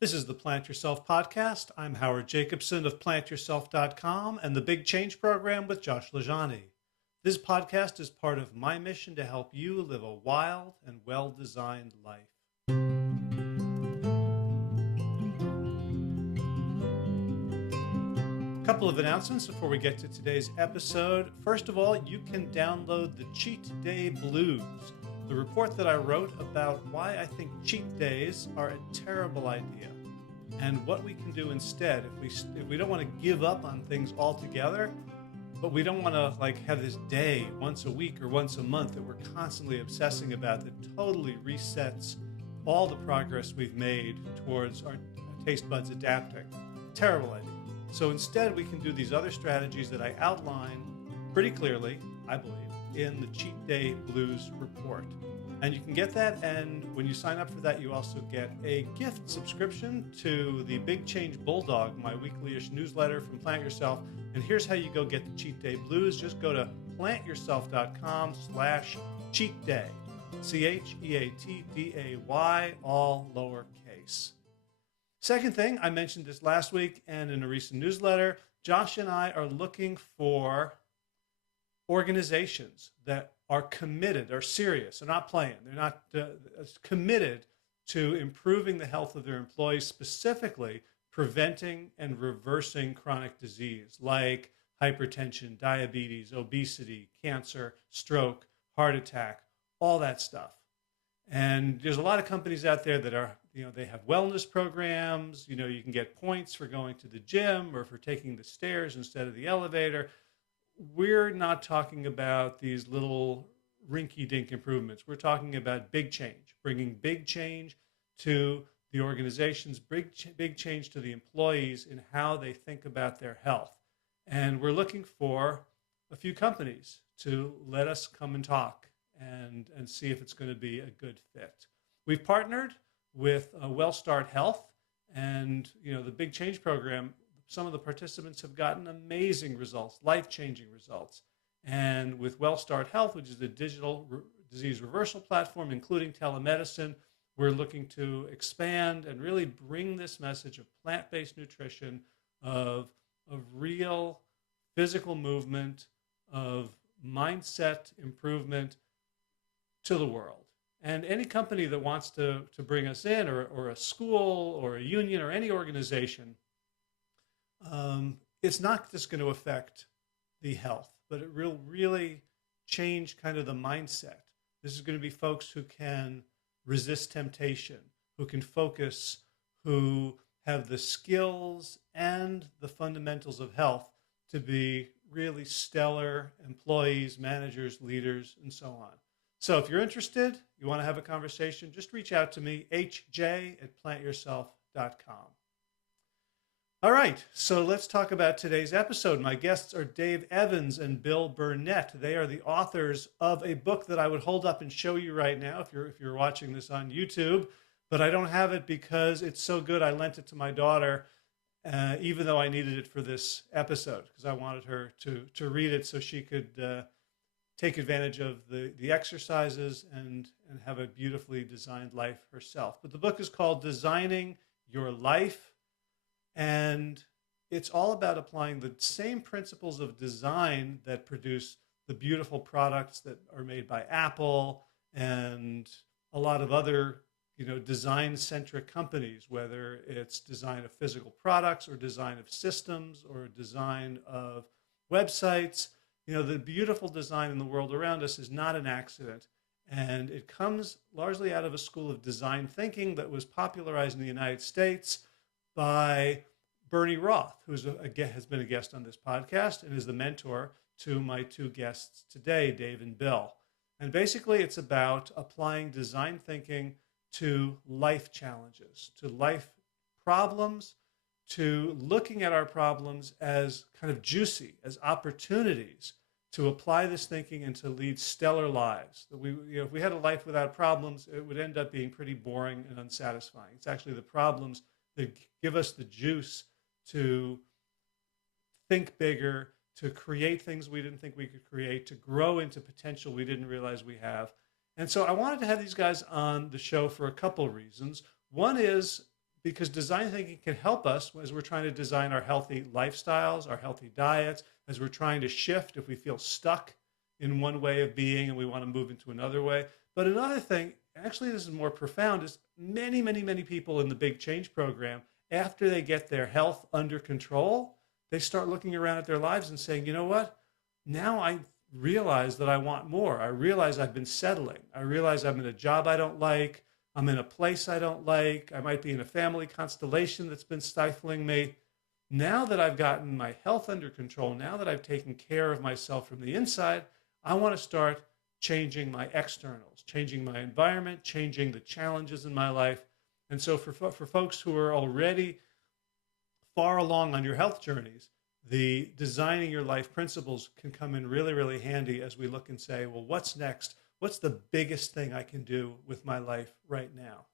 This is the Plant Yourself podcast. I'm Howard Jacobson of plantyourself.com and the Big Change Program with Josh Lajani. This podcast is part of my mission to help you live a wild and well-designed life. A couple of announcements before we get to today's episode. First of all, you can download the Cheat Day Blues, the report that I wrote about why I think cheat days are a terrible idea and what we can do instead if we don't want to give up on things altogether, but we don't want to have this day once a week or once a month that we're constantly obsessing about that totally resets all the progress we've made towards our taste buds adapting. Terrible idea. So instead, we can do these other strategies that I outline pretty clearly, I believe, in the Cheat Day Blues report. And you can get that, and when you sign up for that, you also get a gift subscription to the Big Change Bulldog, my weekly-ish newsletter from Plant Yourself. And here's how you go get the Cheat Day Blues. Just go to plantyourself.com/cheatday, CHEATDAY, all lowercase. Second thing, I mentioned this last week and in a recent newsletter, Josh and I are looking for organizations that are committed, are serious, they're not playing, they're not committed to improving the health of their employees, specifically preventing and reversing chronic disease like hypertension, diabetes, obesity, cancer, stroke, heart attack, all that stuff. And there's a lot of companies out there that are, they have wellness programs, you can get points for going to the gym or for taking the stairs instead of the elevator. We're not talking about these little rinky-dink improvements. We're talking about big change, bringing big change to the organizations, big change to the employees in how they think about their health. And we're looking for a few companies to let us come and talk and see if it's going to be a good fit. We've partnered with WellStart Health and, the Big Change Program. Some of the participants have gotten amazing results, life-changing results. And with WellStart Health, which is a digital disease reversal platform, including telemedicine, we're looking to expand and really bring this message of plant-based nutrition, of real physical movement, of mindset improvement to the world. And any company that wants to bring us in, or a school or a union or any organization, it's not just going to affect the health, but it will really change kind of the mindset. This is going to be folks who can resist temptation, who can focus, who have the skills and the fundamentals of health to be really stellar employees, managers, leaders, and so on. So if you're interested, you want to have a conversation, just reach out to me, hj@plantyourself.com. All right, so let's talk about today's episode. My guests are Dave Evans and Bill Burnett. They are the authors of a book that I would hold up and show you right now if you're watching this on YouTube, but I don't have it because it's so good I lent it to my daughter, even though I needed it for this episode, because I wanted her to read it so she could take advantage of the exercises and have a beautifully designed life herself. But the book is called Designing Your Life, and it's all about applying the same principles of design that produce the beautiful products that are made by Apple and a lot of other, design-centric companies, whether it's design of physical products or design of systems or design of websites. The beautiful design in the world around us is not an accident, and it comes largely out of a school of design thinking that was popularized in the United States by Bernie Roth, who has been a guest on this podcast and is the mentor to my two guests today, Dave and Bill. And basically, it's about applying design thinking to life challenges, to life problems, to looking at our problems as kind of juicy, as opportunities to apply this thinking and to lead stellar lives. That if we had a life without problems, it would end up being pretty boring and unsatisfying. It's actually the problems that give us the juice to think bigger, to create things we didn't think we could create, to grow into potential we didn't realize we have. And so I wanted to have these guys on the show for a couple of reasons. One is because design thinking can help us as we're trying to design our healthy lifestyles, our healthy diets, as we're trying to shift if we feel stuck in one way of being and we want to move into another way. But another thing, actually, this is more profound, is many, many, many people in the Big Change program, after they get their health under control, they start looking around at their lives and saying, you know what? Now I realize that I want more. I realize I've been settling. I realize I'm in a job I don't like. I'm in a place I don't like. I might be in a family constellation that's been stifling me. Now that I've gotten my health under control, now that I've taken care of myself from the inside, I want to start changing my externals, changing my environment, changing the challenges in my life. And so for folks who are already far along on your health journeys, the designing your life principles can come in really, really handy as we look and say, well, what's next? What's the biggest thing I can do with my life right now?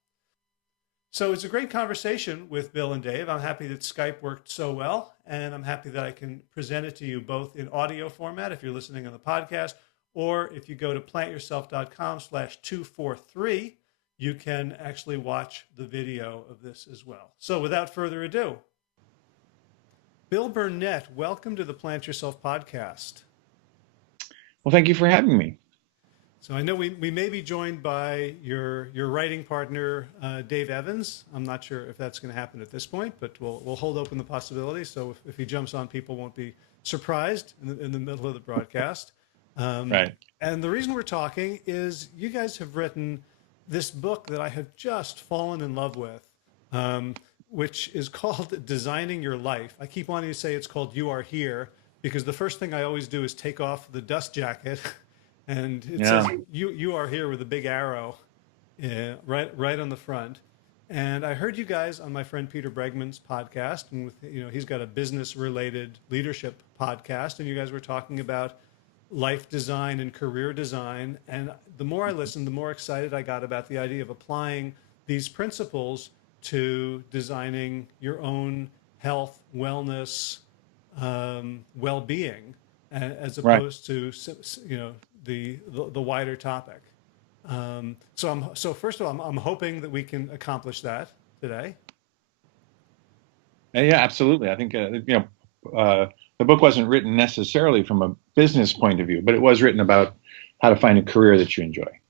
So it's a great conversation with Bill and Dave. I'm happy that Skype worked so well, and I'm happy that I can present it to you both in audio format if you're listening on the podcast, or if you go to plantyourself.com/243, you can actually watch the video of this as well. So without further ado, Bill Burnett, welcome to the Plant Yourself podcast. Well, thank you for having me. So I know we may be joined by your writing partner, Dave Evans. I'm not sure if that's going to happen at this point, but we'll hold open the possibility. So if he jumps on, people won't be surprised in the middle of the broadcast. Right. And the reason we're talking is you guys have written this book that I have just fallen in love with, which is called Designing Your Life. I keep wanting to say it's called You Are Here, because the first thing I always do is take off the dust jacket. And it says, you are here with a big arrow right on the front. And I heard you guys on my friend Peter Bregman's podcast, and he's got a business-related leadership podcast, and you guys were talking about life design and career design. And the more I listened, the more excited I got about the idea of applying these principles to designing your own health, wellness, well-being, as opposed to the wider topic. So first of all, I'm hoping that we can accomplish that today. Yeah, absolutely. I think the book wasn't written necessarily from a business point of view, but it was written about how to find a career that you enjoy.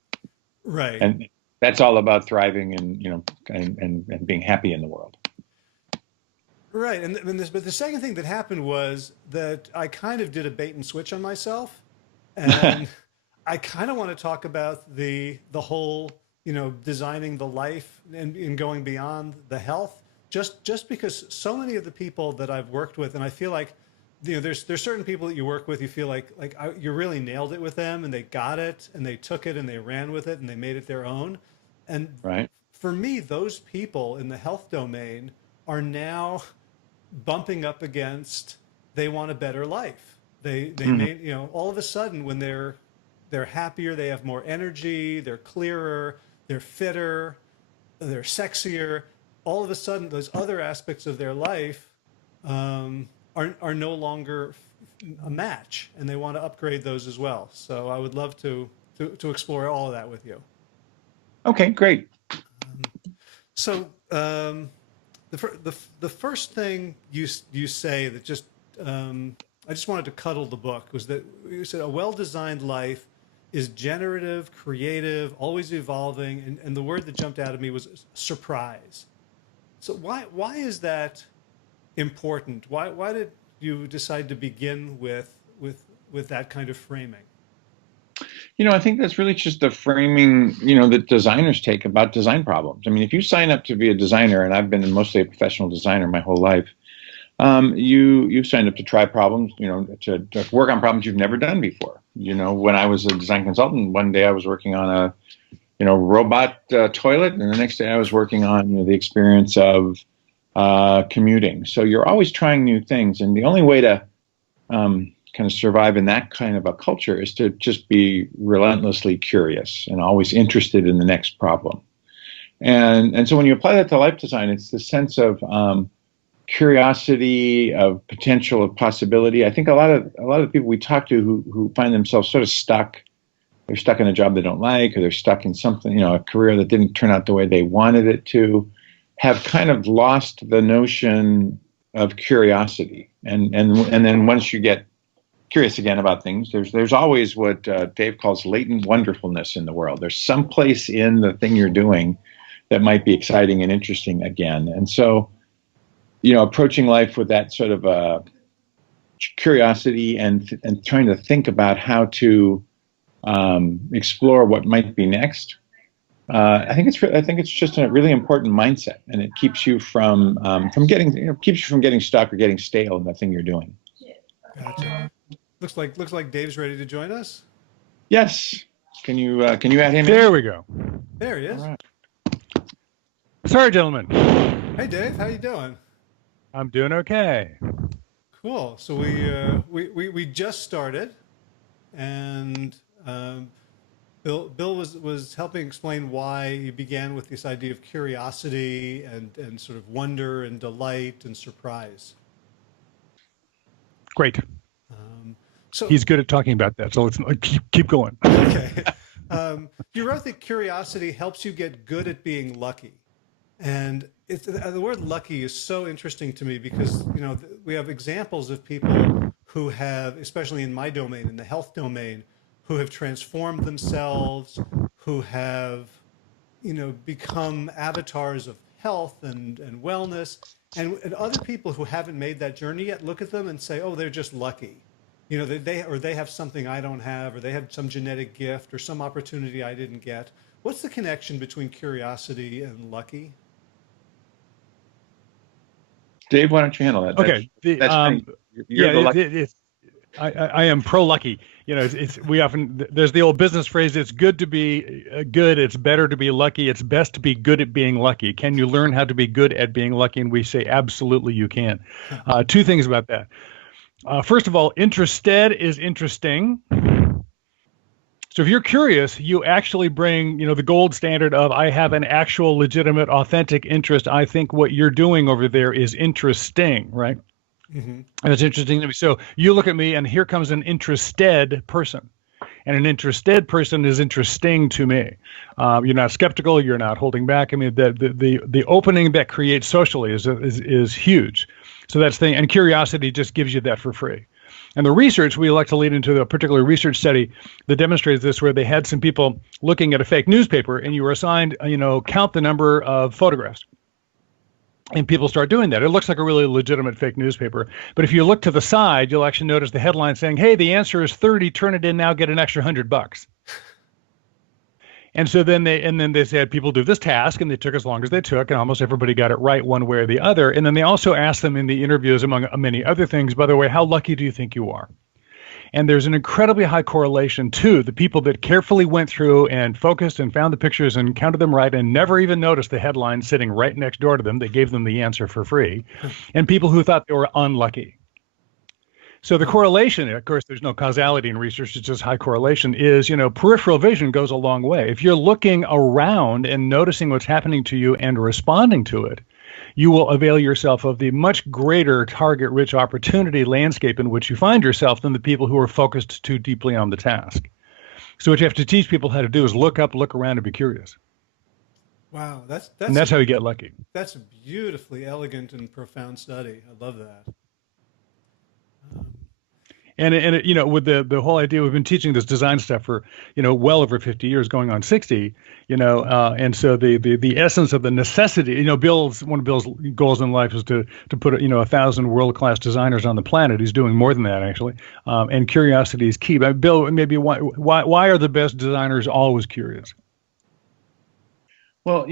Right. And that's all about thriving and being happy in the world. Right. But the second thing that happened was that I kind of did a bait and switch on myself. And I kind of want to talk about the whole, designing the life and going beyond the health, just because so many of the people that I've worked with, and I feel like, there's certain people that you work with, you feel like you really nailed it with them, and they got it, and they took it, and they ran with it, and they made it their own. And for me, those people in the health domain are now bumping up against, they want a better life. They made, all of a sudden when they're happier, they have more energy, they're clearer, they're fitter, they're sexier. All of a sudden, those other aspects of their life are no longer a match, and they want to upgrade those as well. So I would love to explore all of that with you. Okay, great. So the first thing you say that just I just wanted to cuddle the book was that you said a well-designed life is generative, creative, always evolving, and the word that jumped out at me was surprise. So why is that important? Why did you decide to begin with that kind of framing? I think that's really just the framing, that designers take about design problems. I mean, if you sign up to be a designer, and I've been mostly a professional designer my whole life, you've signed up to try problems, to work on problems you've never done before. When I was a design consultant, one day I was working on a, robot toilet, and the next day I was working on, the experience of commuting. So you're always trying new things, and the only way to kind of survive in that kind of a culture is to just be relentlessly curious and always interested in the next problem. And so when you apply that to life design, it's the sense of curiosity, of potential, of possibility. I think a lot of the people we talk to who find themselves sort of stuck, they're stuck in a job they don't like, or they're stuck in something, a career that didn't turn out the way they wanted it to, have kind of lost the notion of curiosity. And then once you get curious again about things, there's always what Dave calls latent wonderfulness in the world. There's some place in the thing you're doing that might be exciting and interesting again. And so, approaching life with that sort of curiosity and trying to think about how to explore what might be next. I think it's just a really important mindset, and it keeps you from getting stuck or getting stale in the thing you're doing. Gotcha. Looks like Dave's ready to join us. Yes. Can you add him in? There we go. There he is. All right. Sorry, gentlemen. Hey, Dave. How you doing? I'm doing okay. Cool. So we just started, and Bill was helping explain why you began with this idea of curiosity and sort of wonder and delight and surprise. Great. So he's good at talking about that. So let's keep going. Okay. You wrote that curiosity helps you get good at being lucky. And the word lucky is so interesting to me because, we have examples of people who have, especially in my domain, in the health domain, who have transformed themselves, who have, become avatars of health and wellness. And other people who haven't made that journey yet look at them and say, oh, they're just lucky. They have something I don't have, or they have some genetic gift or some opportunity I didn't get. What's the connection between curiosity and lucky? Dave, why don't you handle that? Okay. I am pro lucky. We often, there's the old business phrase, it's good to be good. It's better to be lucky. It's best to be good at being lucky. Can you learn how to be good at being lucky? And we say, absolutely, you can. Two things about that. First of all, interested is interesting. So if you're curious, you actually bring, the gold standard of I have an actual, legitimate, authentic interest. I think what you're doing over there is interesting, right? Mm-hmm. And it's interesting to me. So you look at me, and here comes an interested person. And an interested person is interesting to me. You're not skeptical. You're not holding back. I mean, the opening that creates socially is huge. So that's the thing. And curiosity just gives you that for free. And the research, we like to lead into a particular research study that demonstrates this, where they had some people looking at a fake newspaper, and you were assigned, count the number of photographs. And people start doing that. It looks like a really legitimate fake newspaper. But if you look to the side, you'll actually notice the headline saying, hey, the answer is 30, turn it in now, get an extra $100. And so then they said people do this task, and they took as long as they took, and almost everybody got it right one way or the other. And then they also asked them in the interviews, among many other things, by the way, how lucky do you think you are? And there's an incredibly high correlation to the people that carefully went through and focused and found the pictures and counted them right and never even noticed the headline sitting right next door to them that gave them the answer for free, and people who thought they were unlucky. So the correlation, of course, there's no causality in research, it's just high correlation, is, peripheral vision goes a long way. If you're looking around and noticing what's happening to you and responding to it, you will avail yourself of the much greater target-rich opportunity landscape in which you find yourself than the people who are focused too deeply on the task. So what you have to teach people how to do is look up, look around, and be curious. Wow, and that's how you get lucky. That's a beautifully elegant and profound study. I love that. And with the whole idea, we've been teaching this design stuff for, well over 50 years, going on 60, and so the essence of the necessity, one of Bill's goals in life is to put, 1,000 world-class designers on the planet. He's doing more than that, actually. And curiosity is key. But Bill, maybe why are the best designers always curious? Well,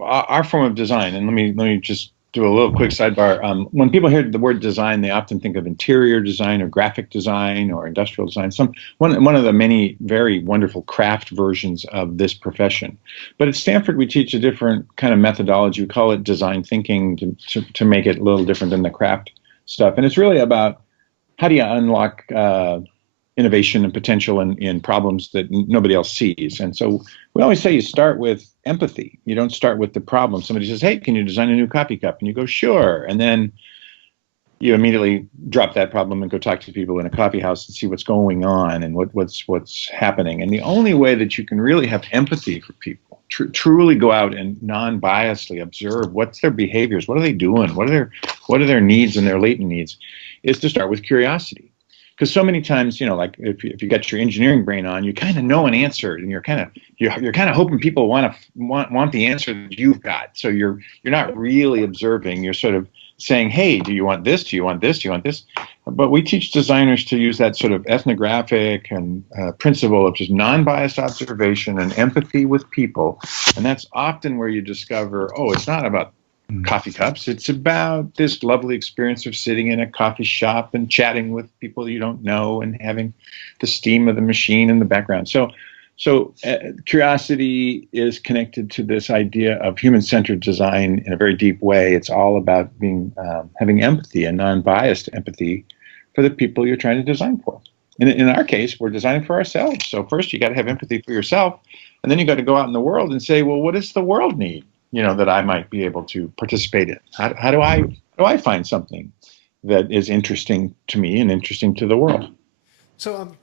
our form of design, and let me just do a little quick sidebar. When people hear the word design, they often think of interior design or graphic design or industrial design, one of the many very wonderful craft versions of this profession. But at Stanford, we teach a different kind of methodology. We call it design thinking to make it a little different than the craft stuff. And it's really about how do you unlock innovation and potential in problems that nobody else sees. And so we always say you start with empathy. You don't start with the problem. Somebody says, hey, can you design a new coffee cup? And you go, sure. And then you immediately drop that problem and go talk to people in a coffee house and see what's going on and what's happening. And the only way that you can really have empathy for people, truly go out and non-biasedly observe what's their behaviors, what are they doing, what are their needs and their latent needs, is to start with curiosity. Because so many times, like if you got your engineering brain on, you kind of know an answer, and you're kind of hoping people want the answer that you've got. So you're not really observing. You're sort of saying, hey, do you want this? Do you want this? Do you want this? But we teach designers to use that sort of ethnographic and principle of just non-biased observation and empathy with people. And that's often where you discover, oh, it's not about coffee cups. It's about this lovely experience of sitting in a coffee shop and chatting with people you don't know and having the steam of the machine in the background. So curiosity is connected to this idea of human-centered design in a very deep way. It's all about having empathy and non-biased empathy for the people you're trying to design for. In our case, we're designing for ourselves. So first, you got to have empathy for yourself, and then you got to go out in the world and say, well, what does the world need? That I might be able to participate in. How do I find something that is interesting to me and interesting to the world? So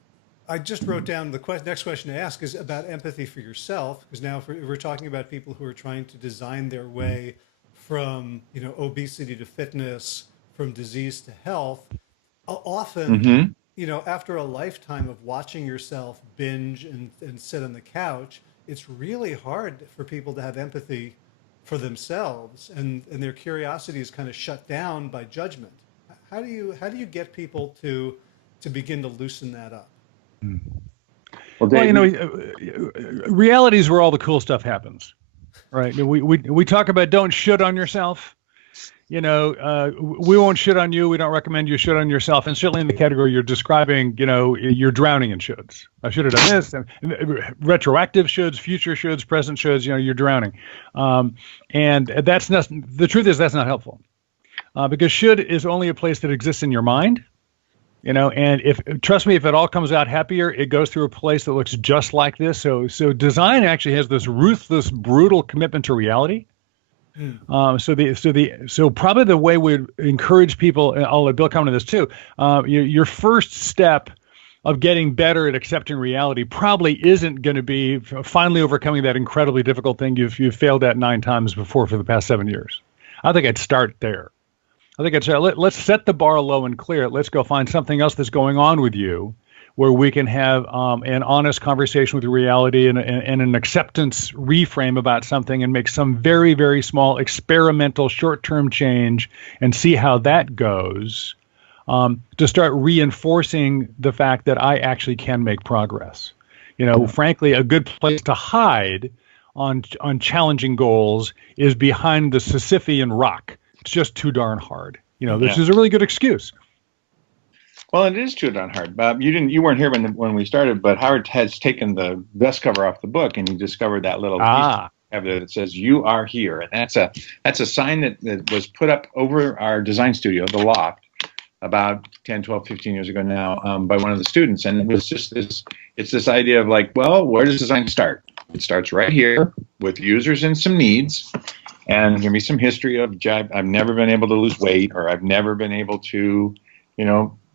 I just wrote down the next question to ask is about empathy for yourself, because now we're talking about people who are trying to design their way from obesity to fitness, from disease to health. Often, after a lifetime of watching yourself binge and sit on the couch, it's really hard for people to have empathy for themselves, and their curiosity is kind of shut down by judgment. How do you get people to begin to loosen that up? Well, reality is where all the cool stuff happens, right? We talk about don't shit on yourself. We won't shit on you. We don't recommend you shit on yourself. And certainly in the category you're describing, you're drowning in shoulds. I should have done this. And retroactive shoulds, future shoulds, present shoulds, you're drowning. And that's not, the truth is that's not helpful. Because should is only a place that exists in your mind. And trust me, if it all comes out happier, it goes through a place that looks just like this. So design actually has this ruthless, brutal commitment to reality. So probably the way we'd encourage people, and I'll let Bill comment on this too, your first step of getting better at accepting reality probably isn't going to be finally overcoming that incredibly difficult thing you've failed at 9 times before for the past 7 years. I think I'd start there. I think let's set the bar low and clear. Let's go find something else that's going on with you where we can have an honest conversation with reality and an acceptance reframe about something and make some very, very small experimental short-term change and see how that goes to start reinforcing the fact that I actually can make progress. Frankly, a good place to hide on challenging goals is behind the Sisyphean rock. It's just too darn hard. This is a really good excuse. Well, it is too darn hard, Bob. You weren't here when we started, but Howard has taken the dust cover off the book, and he discovered that little piece that says "You are here," and that's a sign that was put up over our design studio, the Loft, about 10, 12, 15 years ago now, by one of the students, and it was just this idea of like, well, where does design start? It starts right here with users and some needs. And give me some history of I've never been able to lose weight, or I've never been able to,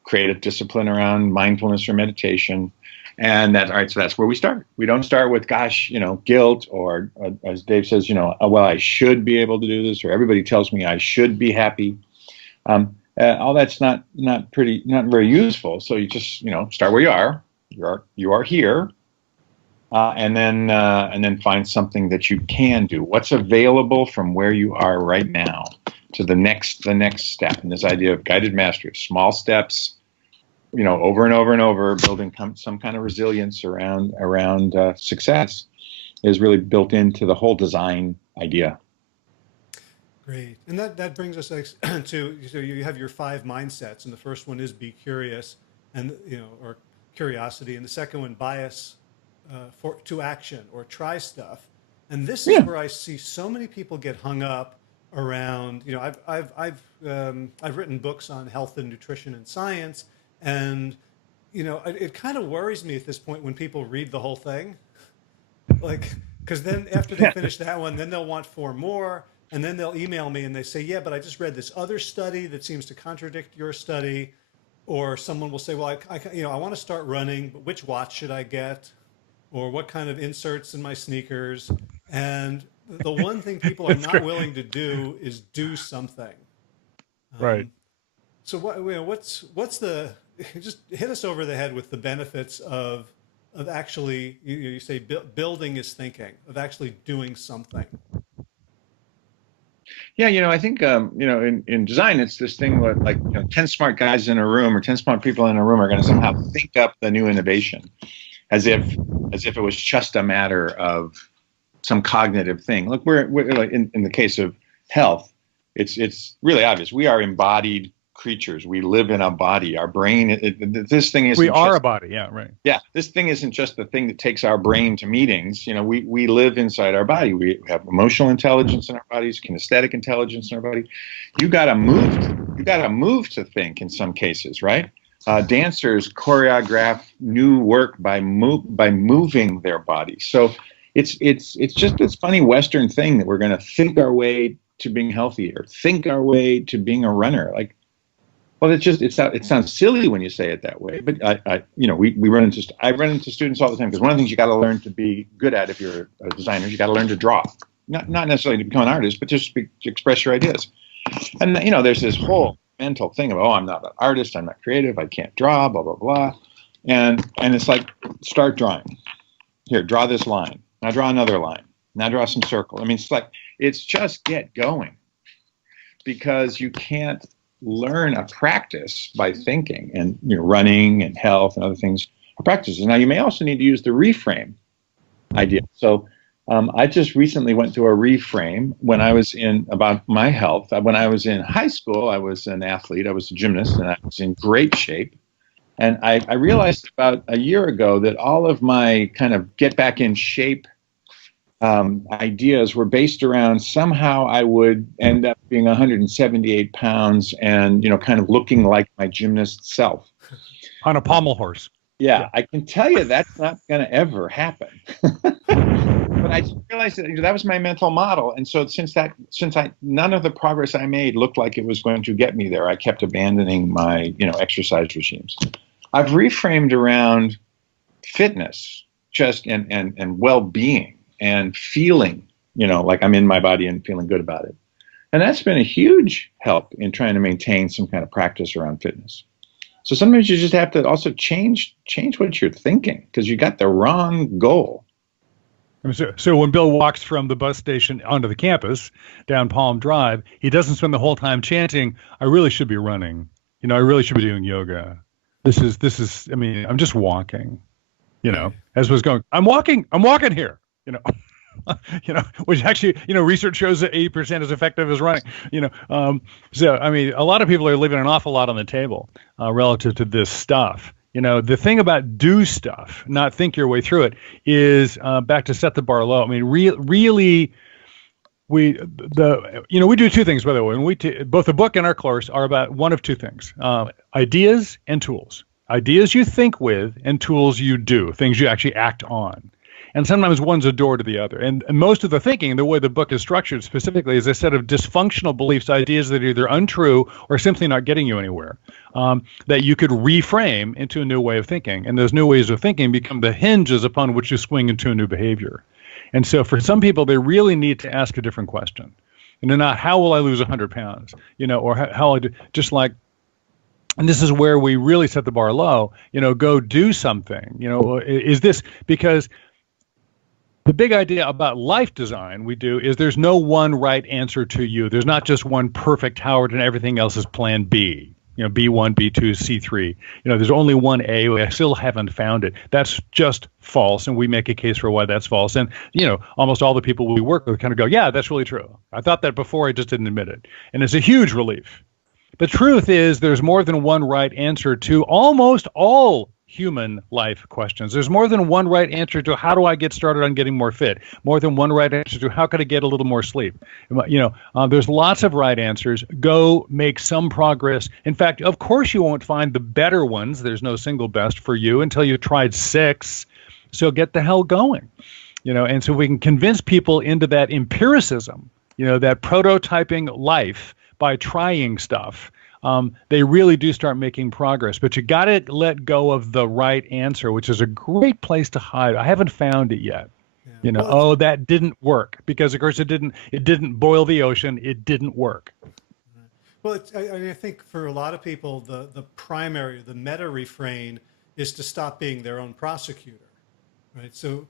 create a discipline around mindfulness or meditation. And that's all right. So that's where we start. We don't start with, gosh, guilt, or as Dave says, well, I should be able to do this, or everybody tells me I should be happy. All that's not very useful. So you just, start where you are. You are here. And then find something that you can do. What's available from where you are right now to the next step. And this idea of guided mastery, small steps, over and over and over, building some kind of resilience around success, is really built into the whole design idea. Great, and that brings us to so you have your 5 mindsets, and the first one is be curious, and or curiosity, and the second one bias. To action or try stuff, and this is where I see so many people get hung up around. I've written books on health and nutrition and science, and it kind of worries me at this point when people read the whole thing, because then after they finish that one, then they'll want 4 more, and then they'll email me and they say, yeah, but I just read this other study that seems to contradict your study, or someone will say, well, I want to start running, but which watch should I get? Or what kind of inserts in my sneakers? And the one thing people are That's not great. willing to do is do something. Right. So what's the just hit us over the head with the benefits of actually you say building is thinking, of actually doing something. Yeah, I think in design it's this thing where like 10 smart guys in a room or 10 smart people in a room are going to somehow think up the new innovation as if it was just a matter of some cognitive thing. Look, we're like in the case of health, it's really obvious. We are embodied creatures. We live in a body. Our brain, this thing We isn't are a just, body. Yeah, right. yeah, this thing isn't just the thing that takes our brain to meetings. We live inside our body. We have emotional intelligence in our bodies, kinesthetic intelligence in our body. You got to move to think in some cases, right? Dancers choreograph new work by moving their body. So it's just this funny Western thing that we're going to think our way to being healthy or think our way to being a runner. Like, well, it sounds silly when you say it that way, but I run into students all the time because one of the things you got to learn to be good at if you're a designer is you got to learn to draw, not necessarily to become an artist, but just to express your ideas. And there's this whole mental thing of, oh, I'm not an artist, I'm not creative, I can't draw, blah blah blah, and it's like, start drawing. Here, draw this line. Now draw another line. Now draw some circle. I mean, it's just get going, because you can't learn a practice by thinking, and running and health and other things are practices. Now you may also need to use the reframe idea. So I just recently went through a reframe when I was about my health. When I was in high school, I was an athlete, I was a gymnast, and I was in great shape. And I realized about a year ago that all of my kind of get back in shape ideas were based around somehow I would end up being 178 pounds and, kind of looking like my gymnast self. On a pommel horse. Yeah, I can tell you that's not going to ever happen. But I just realized that was my mental model. And so none of the progress I made looked like it was going to get me there, I kept abandoning my, exercise regimes. I've reframed around fitness, just and well-being and feeling, like I'm in my body and feeling good about it. And that's been a huge help in trying to maintain some kind of practice around fitness. So sometimes you just have to also change what you're thinking, because you got the wrong goal. So when Bill walks from the bus station onto the campus down Palm Drive, he doesn't spend the whole time chanting, I really should be running. I really should be doing yoga. This is, I'm just walking, as was going, I'm walking here, which actually, research shows that 80% is effective as running, so, a lot of people are leaving an awful lot on the table relative to this stuff. The thing about do stuff, not think your way through it, is back to set the bar low. Really, we do two things, by the way. And both the book and our course are about one of two things: ideas and tools. Ideas you think with, and tools you do, things you actually act on. And sometimes one's a door to the other. And most of the thinking, the way the book is structured specifically, is a set of dysfunctional beliefs, ideas that are either untrue or simply not getting you anywhere, that you could reframe into a new way of thinking. And those new ways of thinking become the hinges upon which you swing into a new behavior. And so for some people, they really need to ask a different question. And they're not, how will I lose 100 pounds? Or how I do, just like, and this is where we really set the bar low, go do something. Is this because the big idea about life design we do is there's no one right answer to you. There's not just one perfect Howard and everything else is plan B. B1, B2, C3. There's only one A. I still haven't found it. That's just false, and we make a case for why that's false. And, almost all the people we work with kind of go, yeah, that's really true. I thought that before, I just didn't admit it. And it's a huge relief. The truth is there's more than one right answer to almost all human life questions. There's more than one right answer to how do I get started on getting more fit, more than one right answer to how could I get a little more sleep. There's lots of right answers. Go make some progress. In fact, of course you won't find the better ones. There's no single best for you until you've tried 6. So get the hell going. And so we can convince people into that empiricism, that prototyping life by trying stuff. They really do start making progress, but you got to let go of the right answer, which is a great place to hide. I haven't found it yet. Yeah. You know, Well, oh, that didn't work because, of course, it didn't boil the ocean. It didn't work. I think for a lot of people, the primary, the meta refrain is to stop being their own prosecutor, right? So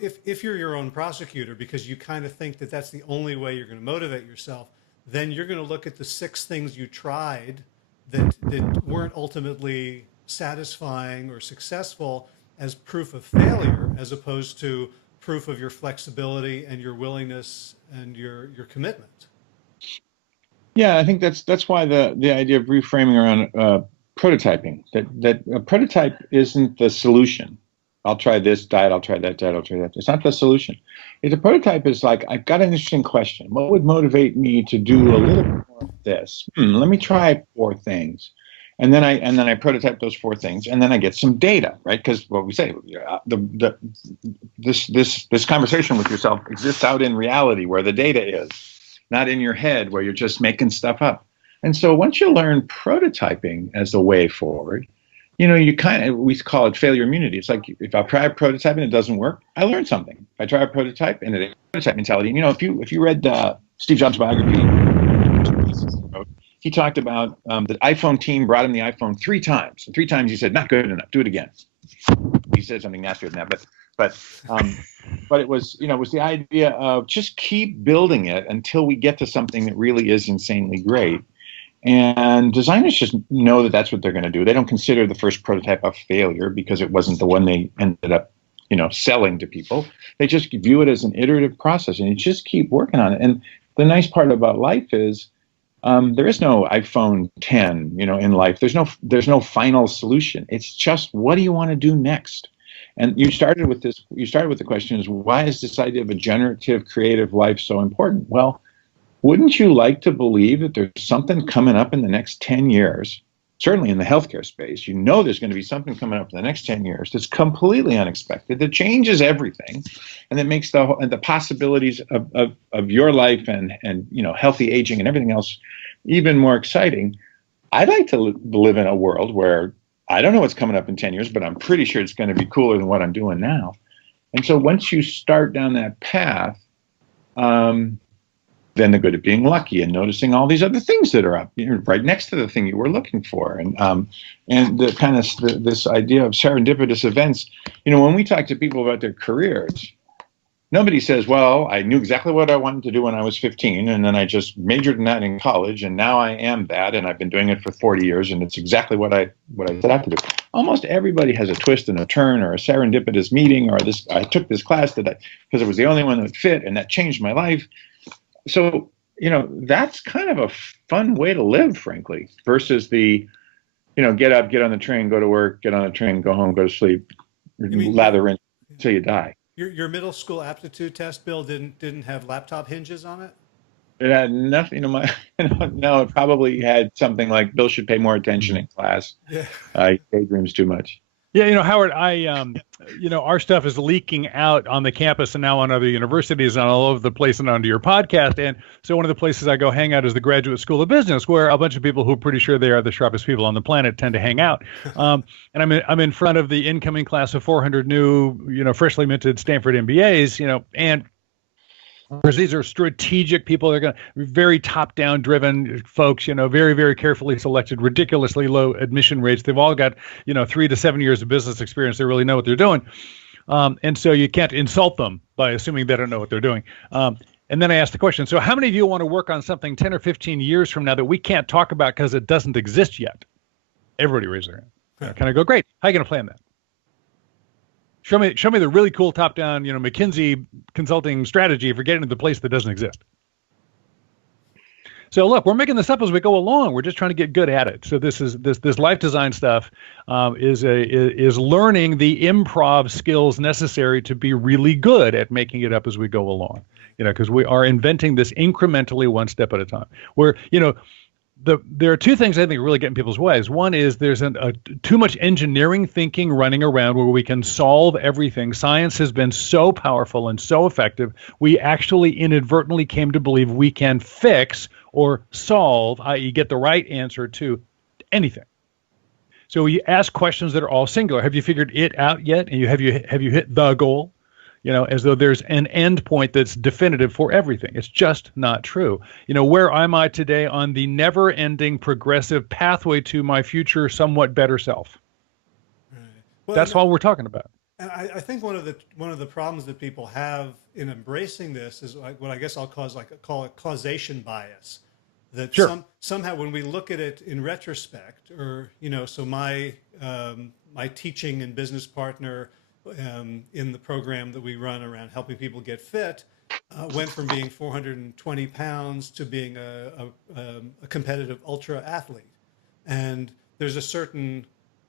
if you're your own prosecutor because you kind of think that that's the only way you're going to motivate yourself, then you're going to look at the 6 things you tried that weren't ultimately satisfying or successful as proof of failure, as opposed to proof of your flexibility and your willingness and your commitment. Yeah, I think that's why the idea of reframing around prototyping, that a prototype isn't the solution. I'll try this diet, I'll try that diet, I'll try that. It's not the solution. If a prototype is like, I've got an interesting question. What would motivate me to do a little bit more of this? Let me try 4 things. And then I prototype those 4 things, and then I get some data, right? Because what we say, this conversation with yourself exists out in reality where the data is, not in your head where you're just making stuff up. And so once you learn prototyping as the way forward, you we call it failure immunity. It's like if I try a prototype and it doesn't work, I learned something. If I try a prototype and it prototype mentality, if you read Steve Jobs' biography, he talked about the iPhone team brought him the iPhone 3 times. And 3 times he said, not good enough, do it again. He said something nastier than that, but it was the idea of just keep building it until we get to something that really is insanely great. And designers just know that that's what they're going to do. They don't consider the first prototype a failure because it wasn't the one they ended up, selling to people. They just view it as an iterative process, and you just keep working on it. And the nice part about life is there is no iPhone 10, in life. There's no final solution. It's just, what do you want to do next? And you started with the question is, why is this idea of a generative, creative life so important? Well, wouldn't you like to believe that there's something coming up in the next 10 years, certainly in the healthcare space, there's going to be something coming up in the next 10 years that's completely unexpected, that changes everything, and that makes the possibilities of your life and healthy aging and everything else even more exciting. I'd like to live in a world where I don't know what's coming up in 10 years, but I'm pretty sure it's going to be cooler than what I'm doing now. And so once you start down that path, then the good of being lucky and noticing all these other things that are up right next to the thing you were looking for. And the kind of this idea of serendipitous events, when we talk to people about their careers, nobody says, well, I knew exactly what I wanted to do when I was 15, and then I just majored in that in college, and now I am that, and I've been doing it for 40 years, and it's exactly what I set out to do. Almost everybody has a twist and a turn or a serendipitous meeting, or I took this class because it was the only one that fit, and that changed my life. So, that's kind of a fun way to live, frankly, versus the, get up, get on the train, go to work, get on the train, go home, go to sleep, lather in until you die. Your middle school aptitude test, Bill, didn't have laptop hinges on it? It had nothing. No, it probably had something like Bill should pay more attention in class. Yeah. He daydreams too much. Yeah, Howard, our stuff is leaking out on the campus and now on other universities and all over the place and onto your podcast. And so one of the places I go hang out is the Graduate School of Business, where a bunch of people who are pretty sure they are the sharpest people on the planet tend to hang out. And I'm in front of the incoming class of 400 new, freshly minted Stanford MBAs, and because these are strategic people. They're going to be very top-down driven folks, very, very carefully selected, ridiculously low admission rates. They've all got, 3 to 7 years of business experience. They really know what they're doing. And so you can't insult them by assuming they don't know what they're doing. And then I asked the question, so how many of you want to work on something 10 or 15 years from now that we can't talk about because it doesn't exist yet? Everybody raised their hand. Can I go, great. How are you going to plan that? Show me the really cool top-down, McKinsey consulting strategy for getting to the place that doesn't exist. So look, we're making this up as we go along. We're just trying to get good at it. So this life design stuff is learning the improv skills necessary to be really good at making it up as we go along. Because we are inventing this incrementally, one step at a time. Where there are 2 things I think really get in people's ways. One is there's too much engineering thinking running around where we can solve everything. Science has been so powerful and so effective, we actually inadvertently came to believe we can fix or solve, i.e. get the right answer to anything. So we ask questions that are all singular. Have you figured it out yet? And have you hit the goal? as though there's an end point that's definitive for everything. It's just not true. Where am I today on the never-ending progressive pathway to my future somewhat better self? Right. Well, That's all we're talking about. I think one of the problems that people have in embracing this is what I guess I'll call it causation bias. That Sure. somehow when we look at it in retrospect, or so my teaching and business partner in the program that we run around helping people get fit went from being 420 pounds to being a competitive ultra athlete, and there's a certain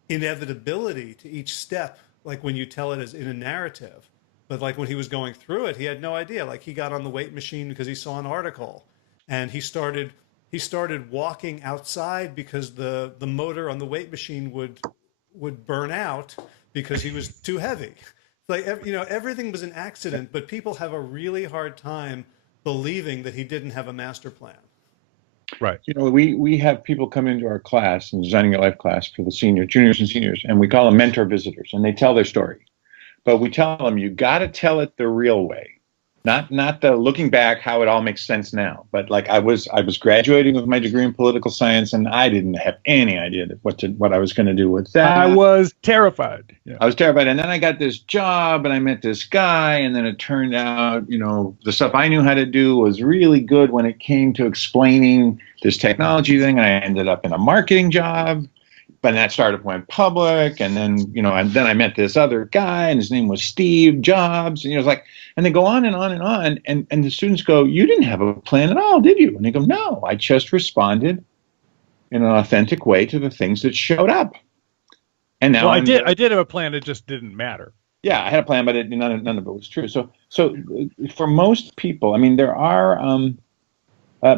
inevitability to each step, like when you tell it as in a narrative. But like when he was going through it, he had no idea. Like he got on the weight machine because he saw an article, and he started walking outside because the motor on the weight machine would burn out because he was too heavy. Like everything was an accident, but people have a really hard time believing that he didn't have a master plan. Right. We have people come into our class, in Designing Your Life class, for the juniors and seniors, and we call them mentor visitors, and they tell their story. But we tell them, you got to tell it the real way, not the looking back how it all makes sense now. But like I was graduating with my degree in political science, and I didn't have any idea what I was going to do with that. I was terrified. Yeah. I was terrified, and then I got this job, and I met this guy, and then it turned out, the stuff I knew how to do was really good when it came to explaining this technology thing. And I ended up in a marketing job. But that startup went public, and then and then I met this other guy, and his name was Steve Jobs, and and they go on and on and on, and the students go, "You didn't have a plan at all, did you?" And they go, "No, I just responded in an authentic way to the things that showed up." And now I did have a plan; it just didn't matter. Yeah, I had a plan, but none of it was true. So for most people, I mean, there are.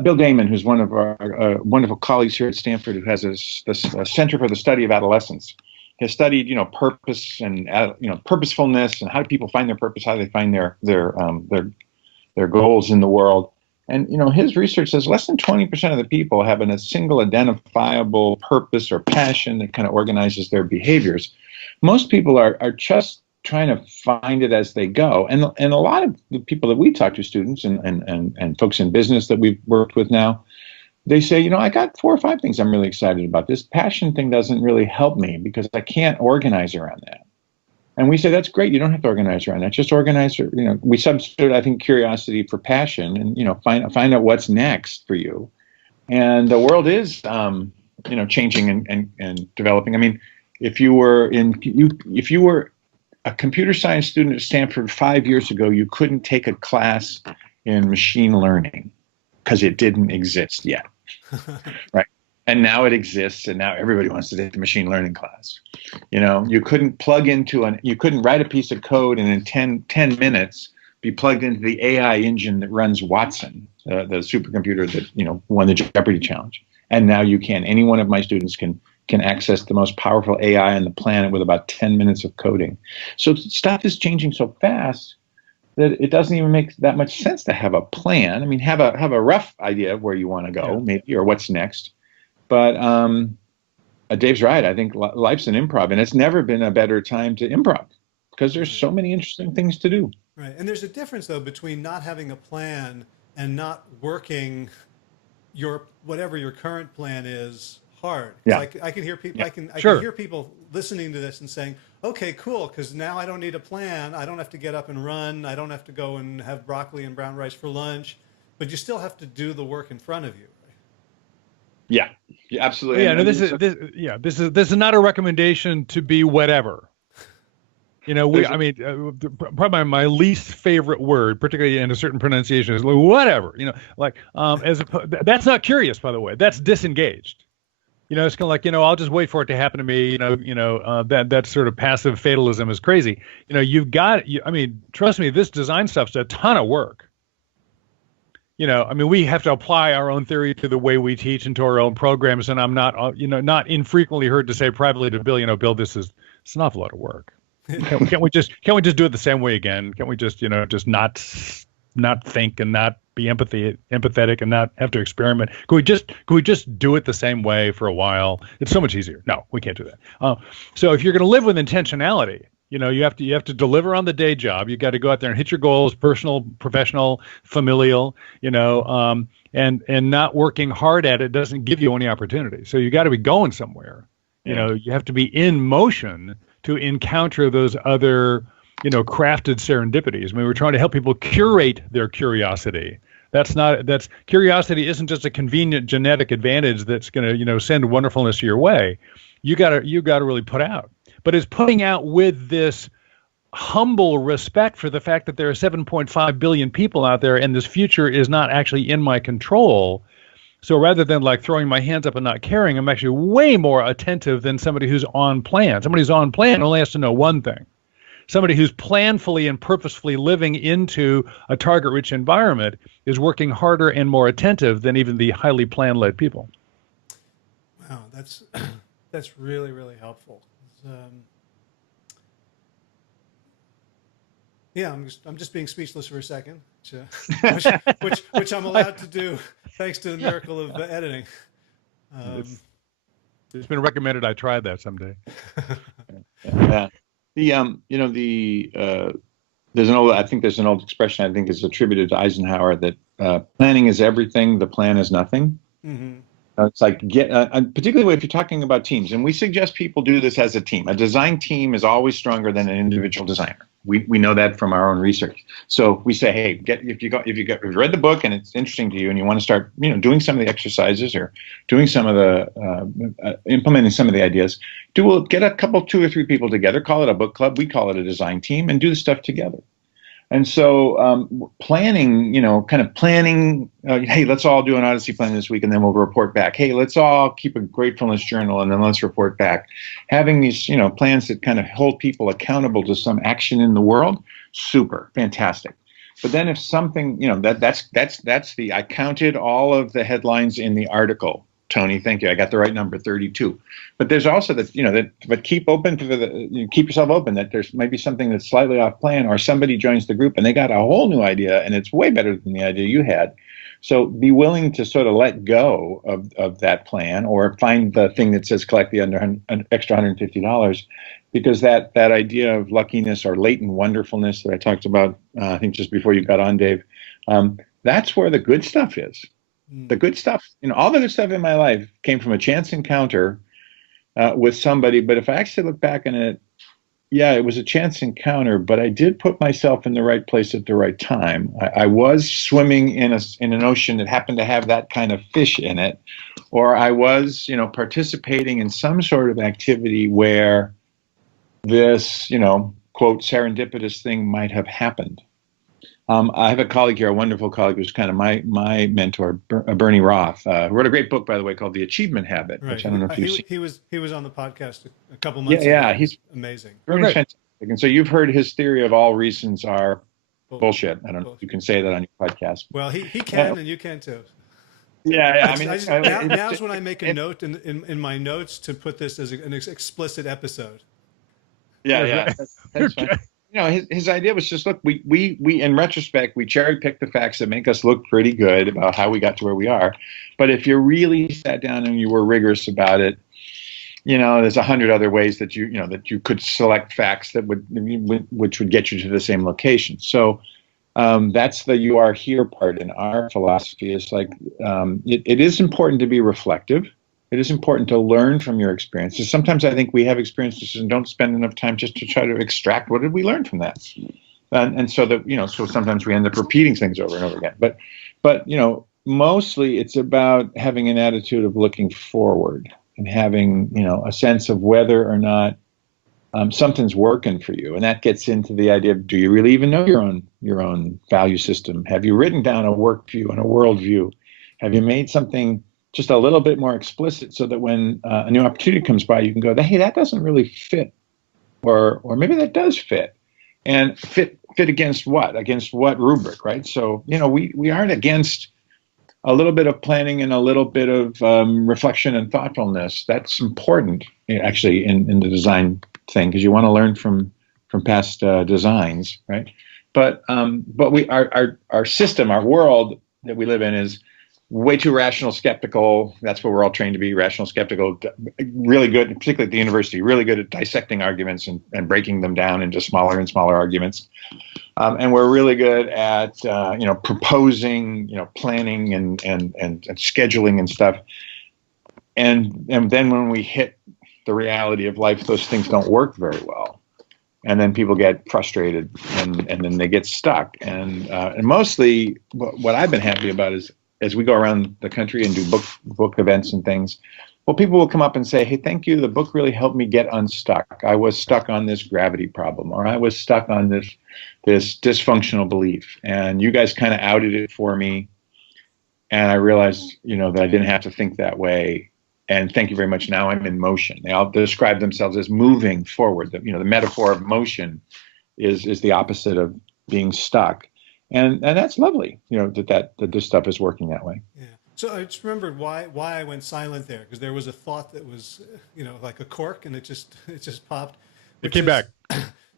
Bill Damon, who's one of our wonderful colleagues here at Stanford, who has a Center for the Study of Adolescence, has studied, purpose and purposefulness, and how do people find their purpose, how do they find their goals in the world. And his research says less than 20% of the people have a single identifiable purpose or passion that kind of organizes their behaviors. Most people are just trying to find it as they go. And a lot of the people that we talk to, students and folks in business that we've worked with now, they say, I got 4 or 5 things I'm really excited about. This passion thing doesn't really help me because I can't organize around that. And we say, that's great. You don't have to organize around that. Just organize, we substitute, I think, curiosity for passion, and, find out what's next for you. And the world is, changing and developing. I mean, if you were a computer science student at Stanford 5 years ago, you couldn't take a class in machine learning because it didn't exist yet, right? And now it exists, and now everybody wants to take the machine learning class. You couldn't you couldn't write a piece of code and in 10 minutes be plugged into the AI engine that runs Watson, the supercomputer that won the Jeopardy challenge. And now you can. Any one of my students can access the most powerful AI on the planet with about 10 minutes of coding. So stuff is changing so fast that it doesn't even make that much sense to have a plan. I mean, have a rough idea of where you want to go, maybe, or what's next. But Dave's right. I think life's an improv, and it's never been a better time to improv because there's so many interesting things to do. Right. And there's a difference, though, between not having a plan and not working whatever your current plan is hard. Yeah. I can hear people. Yeah. I can Sure. hear people listening to this and saying, "Okay, cool, because now I don't need a plan. I don't have to get up and run. I don't have to go and have broccoli and brown rice for lunch." But you still have to do the work in front of you. Right? Yeah, absolutely. Yeah, no, this is not a recommendation to be whatever. Probably my least favorite word, particularly in a certain pronunciation, is whatever. That's not curious, by the way. That's disengaged. It's kind of like, I'll just wait for it to happen to me. That sort of passive fatalism is crazy. Trust me, this design stuff's a ton of work. We have to apply our own theory to the way we teach and to our own programs. And I'm not infrequently heard to say privately to Bill, Bill, it's an awful lot of work. Can't we just do it the same way again? Can't we just not think and not be empathetic and not have to experiment? Could we just do it the same way for a while? It's so much easier. No, we can't do that. So if you're going to live with intentionality, You have to deliver on the day job. You got to go out there and hit your goals, personal, professional, familial, and not working hard at it doesn't give you any opportunity. So you got to be going somewhere. Yeah. You have to be in motion to encounter those other, crafted serendipities. I mean, we're trying to help people curate their curiosity. That's curiosity isn't just a convenient genetic advantage that's going to, send wonderfulness your way. You got to really put out. But it's putting out with this humble respect for the fact that there are 7.5 billion people out there and this future is not actually in my control. So rather than like throwing my hands up and not caring, I'm actually way more attentive than somebody who's on plan. Somebody who's on plan only has to know one thing. Somebody who's planfully and purposefully living into a target-rich environment is working harder and more attentive than even the highly plan-led people. Wow, that's really, really helpful. Yeah, I'm just being speechless for a second, which I'm allowed to do thanks to the miracle of editing. It's been recommended I try that someday. Yeah. There's an old expression I think is attributed to Eisenhower that planning is everything, the plan is nothing. Mm-hmm. It's like particularly if you're talking about teams, and we suggest people do this as a team. A design team is always stronger than an individual designer. We know that from our own research. So we say, hey, if you've read the book and it's interesting to you, and you want to start, doing some of the exercises or doing some of the implementing some of the ideas, get a couple, 2 or 3 people together, call it a book club. We call it a design team, and do the stuff together. And so planning, hey, let's all do an Odyssey plan this week and then we'll report back. Hey, let's all keep a gratefulness journal and then let's report back. Having these, plans that kind of hold people accountable to some action in the world, super, fantastic. But then if something, I counted all of the headlines in the article. Tony, thank you. I got the right number, 32. But there's also but keep yourself open that there's maybe something that's slightly off plan, or somebody joins the group and they got a whole new idea and it's way better than the idea you had. So be willing to sort of let go of that plan, or find the thing that says collect the an extra $150, because that idea of luckiness or latent wonderfulness that I talked about, I think just before you got on, Dave, that's where the good stuff is. The good stuff, all the good stuff in my life came from a chance encounter with somebody. But if I actually look back on it, yeah, it was a chance encounter, but I did put myself in the right place at the right time. I was swimming in an ocean that happened to have that kind of fish in it, or I was, participating in some sort of activity where this, quote, serendipitous thing might have happened. I have a colleague here, a wonderful colleague who's kind of my mentor, Bernie Roth, who wrote a great book, by the way, called The Achievement Habit, right. Which I don't know if you've seen. He was on the podcast a couple months ago. Yeah, he's amazing. Bernie's fantastic. And so you've heard his theory of all reasons are bullshit. I don't know if you can say that on your podcast. Well, he can, and you can too. Yeah. Now's when I make a note in my notes to put this as an explicit episode. Yeah. That's fine. His idea was just, look, we in retrospect, we cherry pick the facts that make us look pretty good about how we got to where we are. But if you really sat down and you were rigorous about it, there's 100 other ways that you could select facts which would get you to the same location. So that's the you are here part in our philosophy. Is like it is important to be reflective. It is important to learn from your experiences. Sometimes I think we have experiences and don't spend enough time just to try to extract what did we learn from that. And so that, so sometimes we end up repeating things over and over again. But mostly it's about having an attitude of looking forward and having, a sense of whether or not something's working for you. And that gets into the idea of, do you really even know your own value system? Have you written down a work view and a world view? Have you made something just a little bit more explicit so that when a new opportunity comes by, you can go, hey, that doesn't really fit, or maybe that does fit, and fit against what? Against what rubric, right? So, we aren't against a little bit of planning and a little bit of reflection and thoughtfulness. That's important, actually, in the design thing, because you want to learn from past designs, right? But our system, our world that we live in is way too rational, skeptical. That's what we're all trained to be, rational, skeptical, really good, particularly at the university, really good at dissecting arguments and breaking them down into smaller and smaller arguments. And we're really good at, proposing, planning and scheduling and stuff. And then when we hit the reality of life, those things don't work very well. And then people get frustrated and then they get stuck. And mostly what I've been happy about is, as we go around the country and do book events and things, well, people will come up and say, hey, thank you. The book really helped me get unstuck. I was stuck on this gravity problem, or I was stuck on this dysfunctional belief. And you guys kind of outed it for me. And I realized, that I didn't have to think that way. And thank you very much. Now I'm in motion. They all describe themselves as moving forward. The metaphor of motion is the opposite of being stuck. And that's lovely, that this stuff is working that way. Yeah. So I just remembered why I went silent there, because there was a thought that was, like a cork, and it just popped. It came back.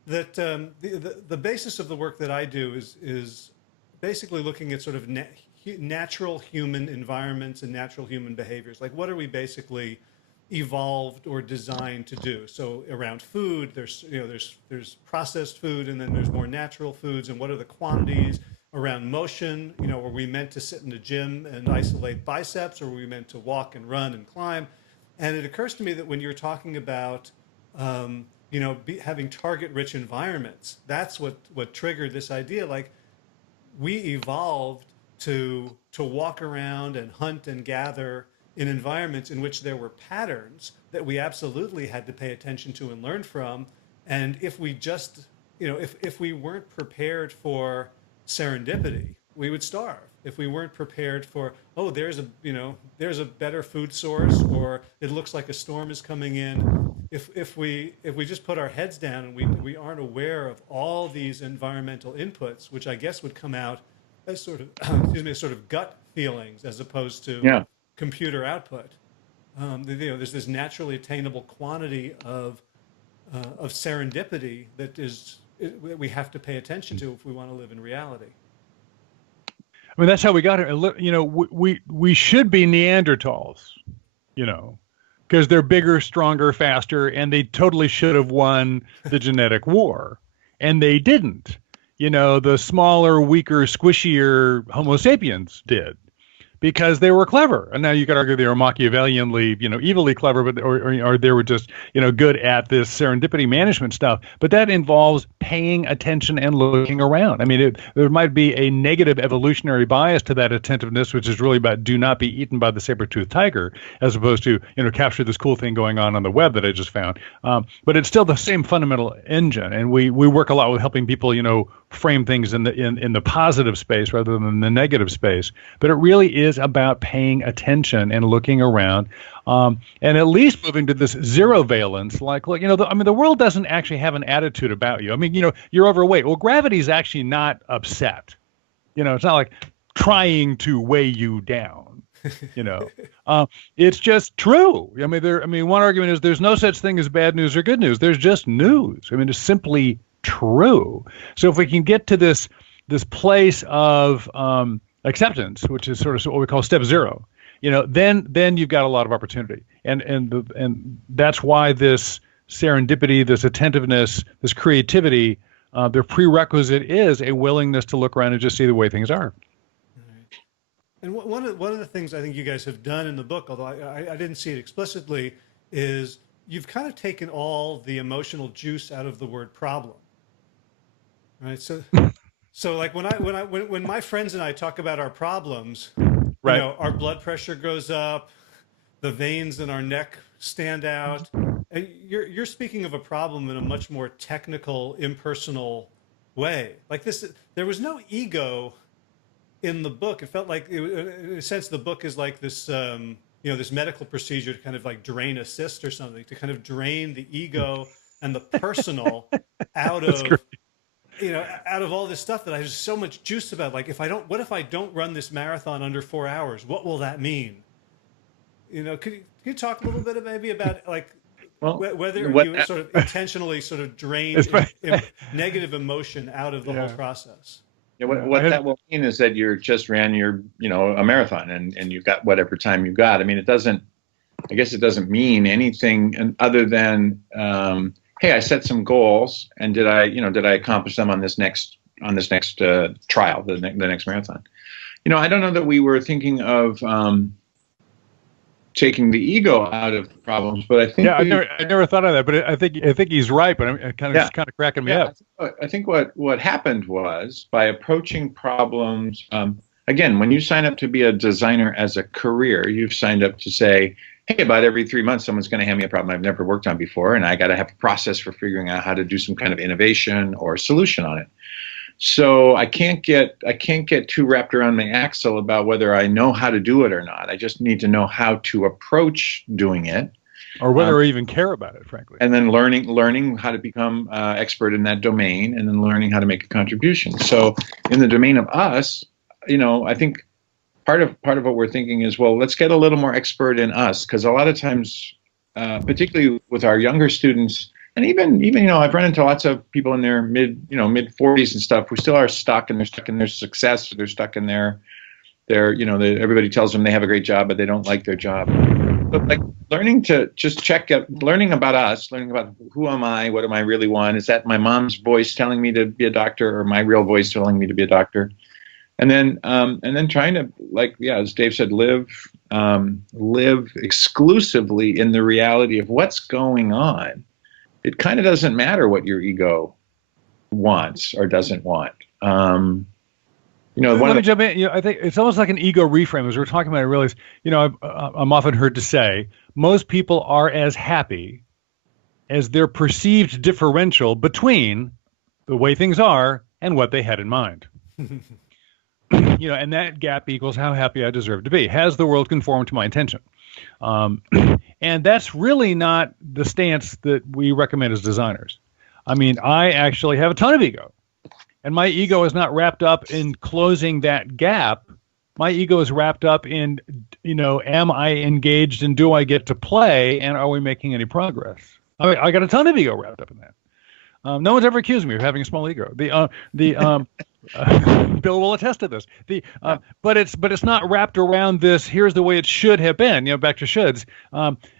That the basis of the work that I do is basically looking at sort of natural human environments and natural human behaviors. Like, what are we basically evolved or designed to do? So around food, there's processed food, and then there's more natural foods, and what are the quantities? Around motion, were we meant to sit in the gym and isolate biceps, or were we meant to walk and run and climb? And it occurs to me that when you're talking about having target-rich environments, that's what triggered this idea. Like, we evolved to walk around and hunt and gather in environments in which there were patterns that we absolutely had to pay attention to and learn from. And if we just, if we weren't prepared for serendipity, we would starve. If we weren't prepared for, there's a better food source, or it looks like a storm is coming in. If we just put our heads down and we aren't aware of all these environmental inputs, which I guess would come out as sort of gut feelings as opposed to computer output. There's this naturally attainable quantity of serendipity that we have to pay attention to if we want to live in reality. I mean, that's how we got here. We should be Neanderthals, because they're bigger, stronger, faster, and they totally should have won the genetic war, and they didn't. The smaller, weaker, squishier Homo sapiens did, because they were clever. And now you could argue they were Machiavellianly, evilly clever, but or they were just, good at this serendipity management stuff. But that involves paying attention and looking around. I mean, there might be a negative evolutionary bias to that attentiveness, which is really about do not be eaten by the saber-toothed tiger, as opposed to, capture this cool thing going on the web that I just found. But it's still the same fundamental engine. And we work a lot with helping people, frame things in the positive space rather than the negative space. But it really is about paying attention and looking around, and at least moving to this zero valence. Like, look, the world doesn't actually have an attitude about you. I mean, you're overweight. Well, gravity's actually not upset. It's not like trying to weigh you down. It's just true. I mean, one argument is there's no such thing as bad news or good news. There's just news. I mean, it's simply true. So if we can get to this place of acceptance, which is sort of what we call step zero, then you've got a lot of opportunity, and that's why this serendipity, this attentiveness, this creativity, their prerequisite is a willingness to look around and just see the way things are. Right. And one of the things I think you guys have done in the book, although I didn't see it explicitly, is you've kind of taken all the emotional juice out of the word problem. Right. So like when my friends and I talk about our problems, right, our blood pressure goes up, the veins in our neck stand out. And you're speaking of a problem in a much more technical, impersonal way. Like this, there was no ego in the book. It felt like, in a sense, the book is like this, this medical procedure to kind of like drain a cyst or something, to kind of drain the ego and the personal out of. Out of all this stuff that I have so much juice about. Like, what if I don't run this marathon under 4 hours? What will that mean? Could you talk a little bit maybe about like whether you sort of intentionally sort of drain negative emotion out of the whole process? Yeah, Yeah, what that will mean is that you're just ran your, a marathon and you've got whatever time you got. I mean, I guess it doesn't mean anything other than, hey, I set some goals and did I accomplish them on this next trial, the next marathon? I don't know that we were thinking of taking the ego out of the problems, but I think yeah, I never thought of that, but I think he's right. But I'm kind of yeah, just kind of cracking me yeah. up. I think what happened was by approaching problems, again, when you sign up to be a designer as a career, you've signed up to say, hey, about every 3 months, someone's going to hand me a problem I've never worked on before, and I got to have a process for figuring out how to do some kind of innovation or solution on it. So I can't get too wrapped around my axle about whether I know how to do it or not. I just need to know how to approach doing it, Or whether um, I even care about it, frankly. and then learning how to become expert in that domain, and then learning how to make a contribution. So in the domain of us, I think part of what we're thinking is, well, let's get a little more expert in us, because a lot of times, particularly with our younger students, and even I've run into lots of people in their mid 40s and stuff who still are stuck, and they're stuck in their success, or they're stuck in everybody tells them they have a great job, but they don't like their job. But like learning to just check out, learning about us, learning about who am I, what do I really want? Is that my mom's voice telling me to be a doctor, or my real voice telling me to be a doctor? And then trying to, like, yeah, as Dave said, live exclusively in the reality of what's going on. It kind of doesn't matter what your ego wants or doesn't want. Let me jump in. I think it's almost like an ego reframe. As we're talking about, I realize, I'm often heard to say most people are as happy as their perceived differential between the way things are and what they had in mind. And that gap equals how happy I deserve to be. Has the world conformed to my intention? And that's really not the stance that we recommend as designers. I mean, I actually have a ton of ego. And my ego is not wrapped up in closing that gap. My ego is wrapped up in, am I engaged and do I get to play, and are we making any progress? I mean, I got a ton of ego wrapped up in that. No one's ever accused me of having a small ego. Bill will attest to this. But it's not wrapped around this. Here's the way it should have been. Back to shoulds.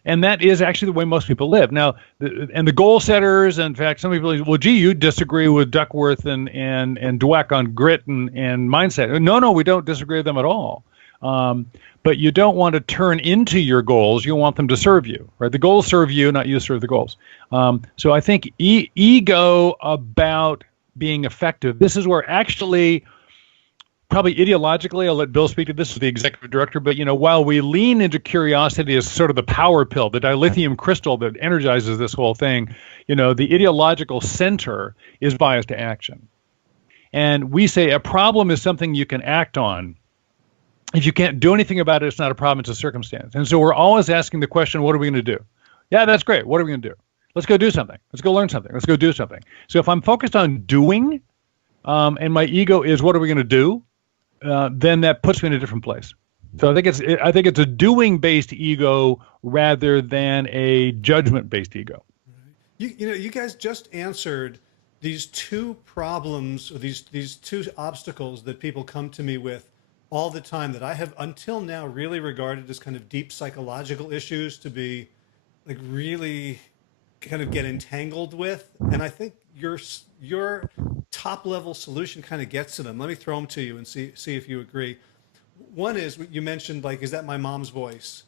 And that is actually the way most people live. Now, the goal setters. In fact, some people, well, gee, you disagree with Duckworth and Dweck on grit and mindset. No, we don't disagree with them at all. But you don't want to turn into your goals. You want them to serve you, right? The goals serve you, not you serve the goals. So I think ego about being effective. This is where actually, probably ideologically, I'll let Bill speak to this as the executive director, but while we lean into curiosity as sort of the power pill, the dilithium crystal that energizes this whole thing, the ideological center is bias to action. And we say a problem is something you can act on. If you can't do anything about it, it's not a problem, it's a circumstance. And so we're always asking the question, what are we going to do? Yeah, that's great. What are we going to do? Let's go do something. Let's go learn something. Let's go do something. So if I'm focused on doing, and my ego is what are we going to do, then that puts me in a different place. So I think it's a doing-based ego rather than a judgment-based ego. You guys just answered these two problems, or these two obstacles that people come to me with all the time, that I have until now really regarded as kind of deep psychological issues, to be like really kind of get entangled with. And I think your top level solution kind of gets to them. Let me throw them to you and see if you agree. One is, you mentioned, like, is that my mom's voice,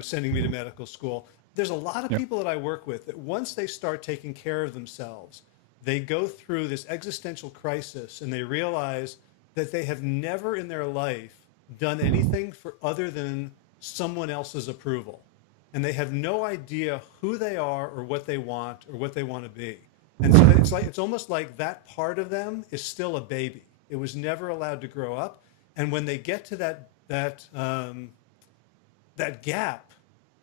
sending me to medical school? There's a lot of people that I work with that once they start taking care of themselves, they go through this existential crisis and they realize that they have never in their life done anything for other than someone else's approval. And they have no idea who they are or what they want to be. And so it's almost like that part of them is still a baby. It was never allowed to grow up. And when they get to that gap,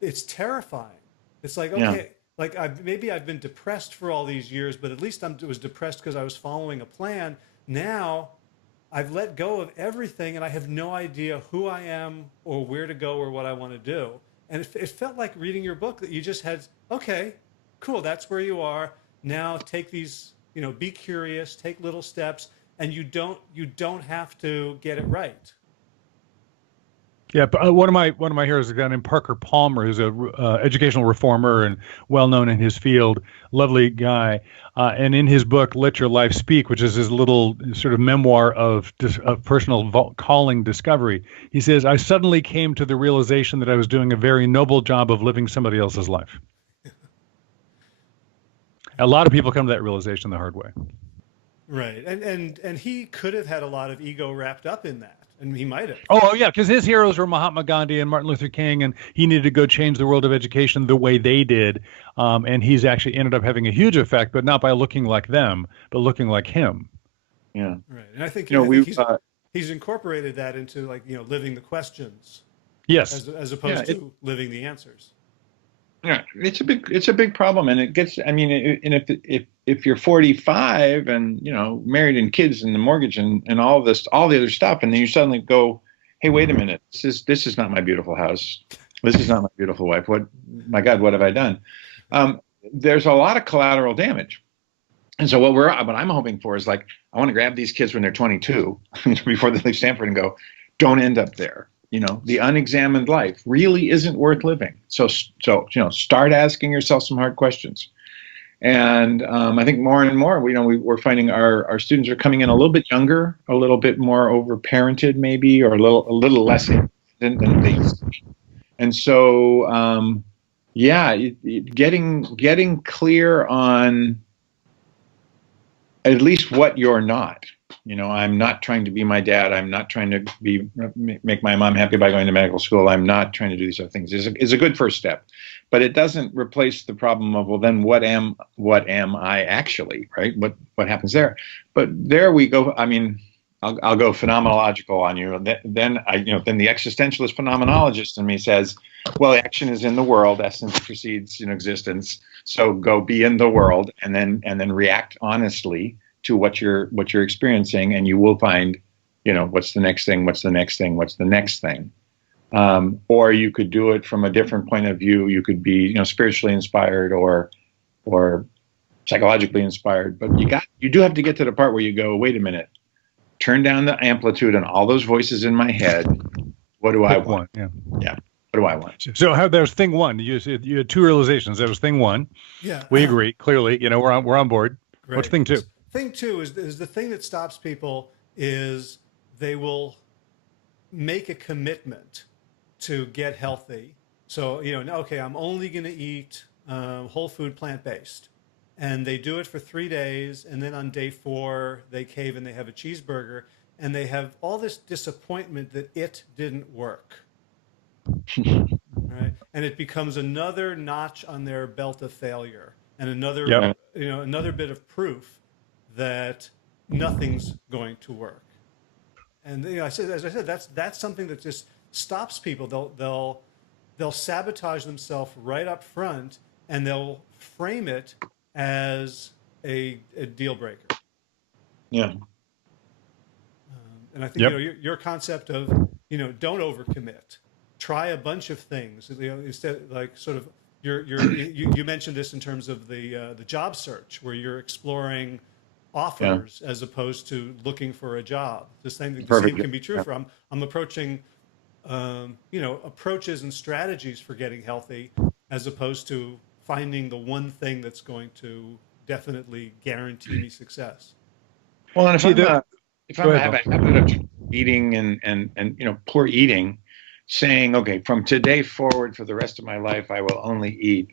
it's terrifying. It's like, okay, like maybe I've been depressed for all these years, but at least I was depressed because I was following a plan. Now I've let go of everything and I have no idea who I am or where to go or what I want to do. And it felt like reading your book that you just had, okay, cool, that's where you are. Now take these, be curious, take little steps. and you don't have to get it right. Yeah, but one of my heroes is a guy named Parker Palmer, who's a educational reformer and well known in his field. Lovely guy, and in his book "Let Your Life Speak," which is his little sort of memoir of personal calling discovery, he says, "I suddenly came to the realization that I was doing a very noble job of living somebody else's life." A lot of people come to that realization the hard way. Right. And he could have had a lot of ego wrapped up in that, and he might have. Oh, yeah, because his heroes were Mahatma Gandhi and Martin Luther King, and he needed to go change the world of education the way they did. And he's actually ended up having a huge effect, but not by looking like them, but looking like him. Yeah. Right. And I think, You know, we he's incorporated that into, like, living the questions. Yes. As opposed to living the answers. Yeah, it's a big problem, and it gets. I mean, and if you're 45 and married and kids and the mortgage and all this, all the other stuff, and then you suddenly go, hey, wait a minute, this is not my beautiful house, this is not my beautiful wife. My God, what have I done? There's a lot of collateral damage, and so what I'm hoping for is, like, I want to grab these kids when they're 22 before they leave Stanford and go, don't end up there. The unexamined life really isn't worth living. So start asking yourself some hard questions. And I think more and more, we're finding our students are coming in a little bit younger, a little bit more overparented, maybe, or a little less than they used to be. And so, getting clear on at least what you're not. I'm not trying to be my dad. I'm not trying to make my mom happy by going to medical school. I'm not trying to do these other things. Is a good first step, but it doesn't replace the problem of, well, then what am I actually, right? What happens there? But there we go. I mean, I'll go phenomenological on you. Then the existentialist phenomenologist in me says, well, action is in the world. Essence precedes existence. So go be in the world, and then react honestly to what you're experiencing, and you will find, what's the next thing, what's the next thing, what's the next thing. Or you could do it from a different point of view. You could be, spiritually inspired or psychologically inspired, but you do have to get to the part where you go, wait a minute, turn down the amplitude and all those voices in my head. What do I want? Yeah. What do I want? So there's thing one. You had two realizations. There was thing one. Yeah. We agree clearly. We're on board. Right. What's thing two? Thing two is the thing that stops people is they will make a commitment to get healthy. So, okay, I'm only going to eat whole food, plant-based. And they do it for 3 days. And then on day 4, they cave and they have a cheeseburger. And they have all this disappointment that it didn't work. Right? And it becomes another notch on their belt of failure. And another, another bit of proof that nothing's going to work. And as I said, that's something that just stops people. They'll sabotage themselves right up front, and they'll frame it as a deal breaker. Yeah. And I think your concept of don't overcommit. Try a bunch of things. Instead, like, sort of you mentioned this in terms of the job search, where you're exploring offers as opposed to looking for a job. The same can be true for I'm approaching approaches and strategies for getting healthy, as opposed to finding the one thing that's going to definitely guarantee me success. Well, and if I have a habit of eating and poor eating, saying, okay, from today forward for the rest of my life, I will only eat,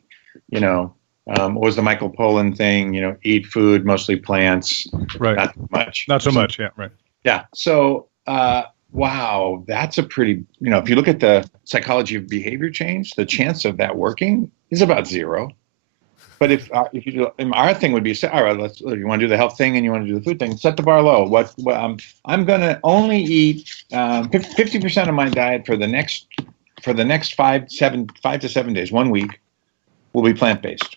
what was the Michael Pollan thing? Eat food, mostly plants, right? Not much. Not so much, yeah, right. Yeah. So, wow, that's a pretty, if you look at the psychology of behavior change, the chance of that working is about 0. But if you do, our thing would be, all right, you want to do the health thing and you want to do the food thing, set the bar low. I'm going to only eat 50% of my diet for the next 5 to 7 days, 1 week, will be plant-based.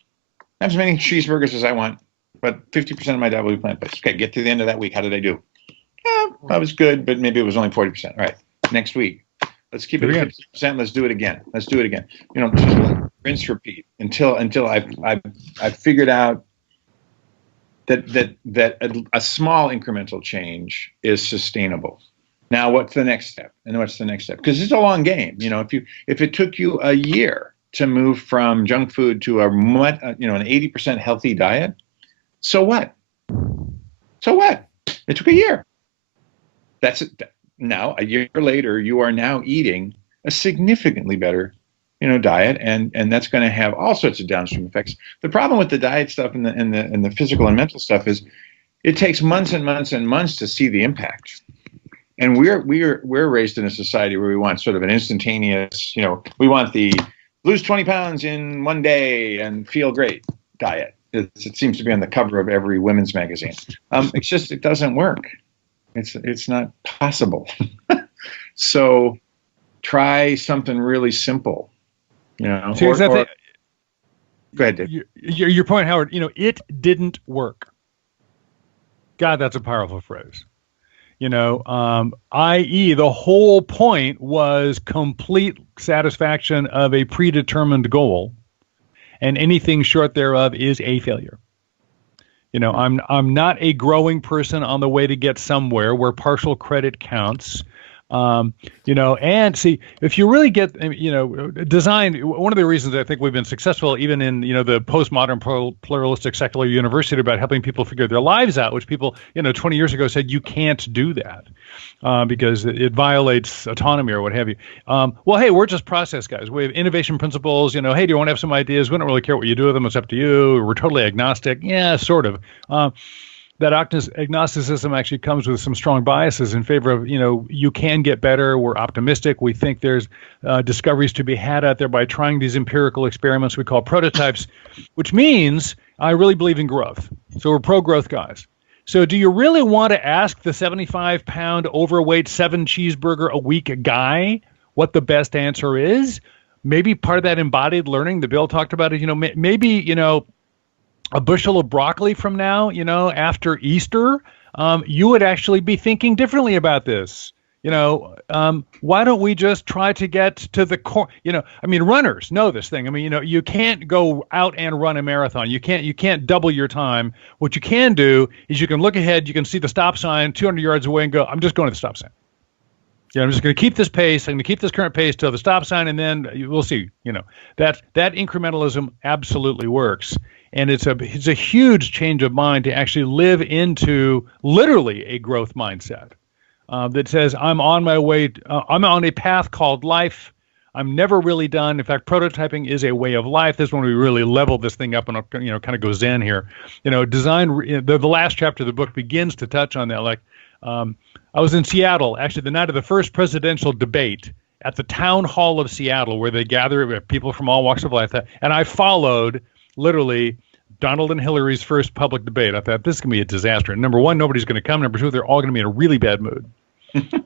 Have as many cheeseburgers as I want, but 50% of my diet will be plant-based. Okay, get to the end of that week. How did I do? Yeah, I was good, but maybe it was only 40%. All right, next week, let's keep it at 50%. Let's do it again. Just rinse, repeat until I've figured out a small incremental change is sustainable. Now, what's the next step? And what's the next step? Because it's a long game. If it took you a year to move from junk food to an 80% healthy diet, so what? So what? It took a year. That's it. Now, a year later, you are now eating a significantly better, diet, and that's going to have all sorts of downstream effects. The problem with the diet stuff and the physical and mental stuff is it takes months and months and months to see the impact. And we're raised in a society where we want sort of an instantaneous, we want the lose 20 pounds in one day and feel great diet. It seems to be on the cover of every women's magazine. It doesn't work. It's not possible. So try something really simple, See, exactly. Go ahead, Dave. Your point, Howard, it didn't work. God, that's a powerful phrase. I.e., the whole point was complete satisfaction of a predetermined goal, and anything short thereof is a failure. I'm not a growing person on the way to get somewhere where partial credit counts. And see, if you really get, design, one of the reasons I think we've been successful, even in, the postmodern pluralistic secular university, about helping people figure their lives out, which people, 20 years ago said you can't do that because it violates autonomy or what have you. Well, hey, we're just process guys. We have innovation principles. Hey, do you want to have some ideas? We don't really care what you do with them. It's up to you. We're totally agnostic. Yeah, sort of. That agnosticism actually comes with some strong biases in favor of, you can get better. We're optimistic. We think there's discoveries to be had out there by trying these empirical experiments we call prototypes, which means I really believe in growth. So we're pro-growth guys. So do you really want to ask the 75-pound overweight 7-cheeseburger-a-week guy what the best answer is? Maybe part of that embodied learning that Bill talked about is, maybe, a bushel of broccoli from now, after Easter, you would actually be thinking differently about this. Why don't we just try to get to the core? Runners know this thing. You can't go out and run a marathon. You can't double your time. What you can do is you can look ahead, you can see the stop sign 200 yards away and go, I'm just going to the stop sign. I'm just going to keep this pace. I'm going to keep this current pace till the stop sign, and then we'll see. That incrementalism absolutely works. And it's a huge change of mind to actually live into literally a growth mindset that says I'm on my way. I'm on a path called life. I'm never really done. In fact, prototyping is a way of life. This is when we really level this thing up and kind of go zen here. Design. The last chapter of the book begins to touch on that. Like I was in Seattle actually the night of the first presidential debate at the town hall of Seattle, where they gather people from all walks of life, and I followed literally Donald and Hillary's first public debate. I thought this is going to be a disaster. And number one, nobody's going to come. Number two, they're all going to be in a really bad mood.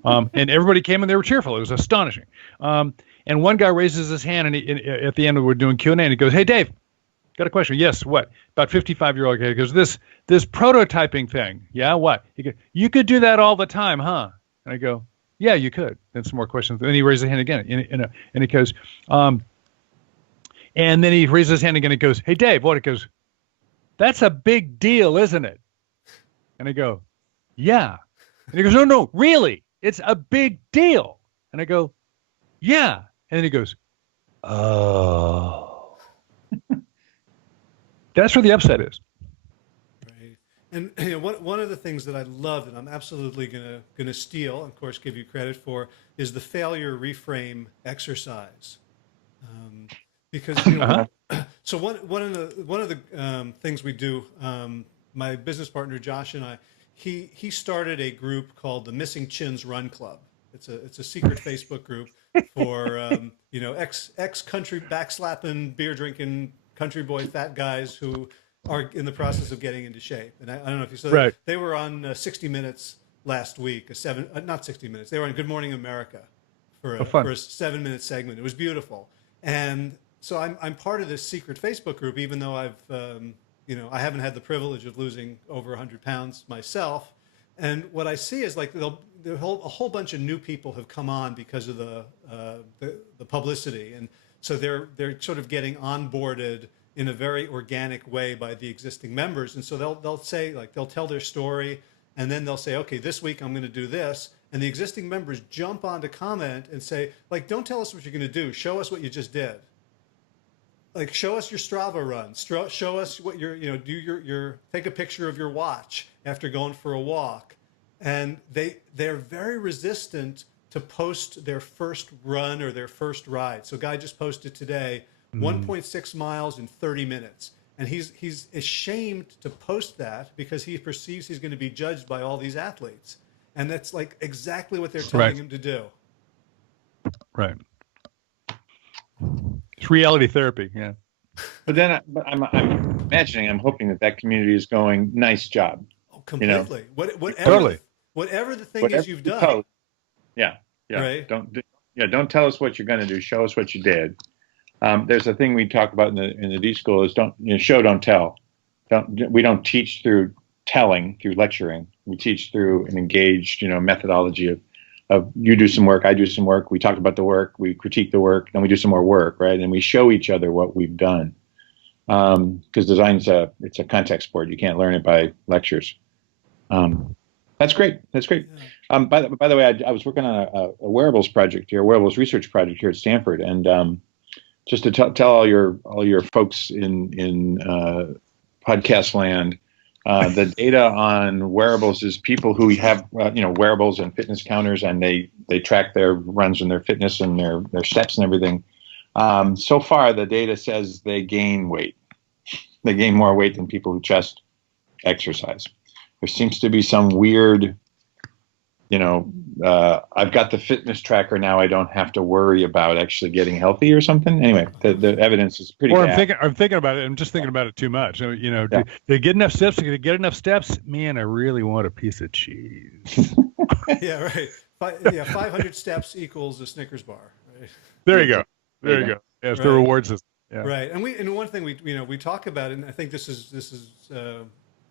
And everybody came and they were cheerful. It was astonishing. And one guy raises his hand, and at the end we're doing Q&A, and he goes, "Hey, Dave, got a question." "Yes, what?" About 55-year-old guy. He goes, this prototyping thing. "Yeah, what?" He goes, "You could do that all the time, huh?" And I go, "Yeah, you could." Then some more questions. Then he raises his hand again, and he goes, and then he raises his hand again and goes, "Hey, Dave, what?" It goes, "That's a big deal, isn't it?" And I go, "Yeah." And he goes, No, really, it's a big deal." And I go, "Yeah." And then he goes, "Oh." That's where the upset is. Right. And one of the things that I love that I'm absolutely gonna steal, and of course give you credit for, is the failure reframe exercise. Because so one of the things we do, my business partner Josh and I, he started a group called the Missing Chins Run Club. It's a secret Facebook group for ex country backslapping, beer drinking country boy fat guys who are in the process of getting into shape. And I don't know if you saw right. They were on 60 Minutes last week, not 60 Minutes. They were on Good Morning America for a 7-minute segment. It was beautiful. And so I'm part of this secret Facebook group, even though I haven't had the privilege of losing over 100 pounds myself. And what I see is like a whole bunch of new people have come on because of the publicity, and so they're sort of getting onboarded in a very organic way by the existing members. And so they'll say, like, they'll tell their story, and then they'll say, okay, this week I'm going to do this. And the existing members jump on to comment and say, like, don't tell us what you're going to do. Show us what you just did. Like, show us your Strava run. Show us what do your take a picture of your watch after going for a walk. And they're very resistant to post their first run or their first ride. So a guy just posted today, 1.6 miles in 30 minutes. And he's ashamed to post that because he perceives he's going to be judged by all these athletes. And that's like exactly what they're telling him to do. Right. It's reality therapy, yeah. But then I'm imagining, I'm hoping that community is going, nice job. Oh, completely. You know? Whatever the thing is you've done. Post, yeah. Right? Don't tell us what you're going to do. Show us what you did. There's a thing we talk about in the D.school is show, don't tell. We don't teach through telling, through lecturing. We teach through an engaged, methodology of you do some work, I do some work. We talk about the work, we critique the work, then we do some more work, right? And we show each other what we've done. Because design's it's a context sport. You can't learn it by lectures. That's great. That's great. Yeah. By the way, I was working on a wearables project here, a wearables research project here at Stanford, and just to tell all your folks in podcast land, the data on wearables is people who have wearables and fitness counters, and they track their runs and their fitness and their steps and everything. So far, the data says they gain weight. They gain more weight than people who just exercise. There seems to be some weird, I've got the fitness tracker now. I don't have to worry about actually getting healthy or something. Anyway, the evidence is pretty bad. I'm thinking about it. I'm just thinking about it too much. To get enough steps, man, I really want a piece of cheese. Yeah, right. 500 steps equals a Snickers bar. Right? There you go. There you go. Yeah, it's the reward system. Yeah. Right. And one thing we talk about, and I think this is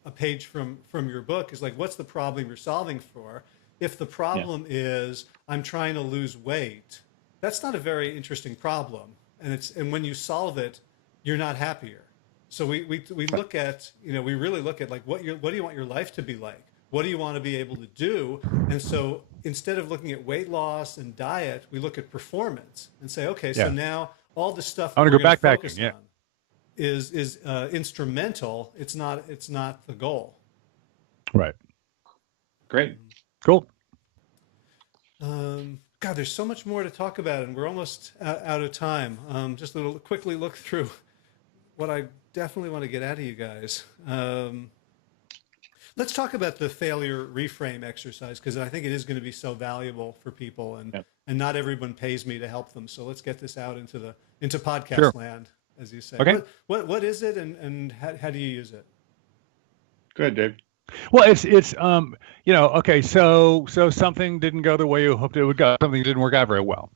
a page from your book, is like, what's the problem you're solving for? If the problem is I'm trying to lose weight, that's not a very interesting problem. And when you solve it, you're not happier. So we look at, we really look at like what do you want your life to be like? What do you want to be able to do? And so instead of looking at weight loss and diet, we look at performance and say, okay, so now all the stuff I want to go focus backpacking, on is instrumental. It's not the goal. Right. Great. Cool. God, there's so much more to talk about, and we're almost out of time. Just a little quickly look through what I definitely want to get out of you guys. Let's talk about the failure reframe exercise, because I think it is going to be so valuable for people, and not everyone pays me to help them. So let's get this out into podcast land, as you say. Okay. What is it, and how do you use it? Good, Dave. Well, it's okay. So something didn't go the way you hoped it would go. Something didn't work out very well.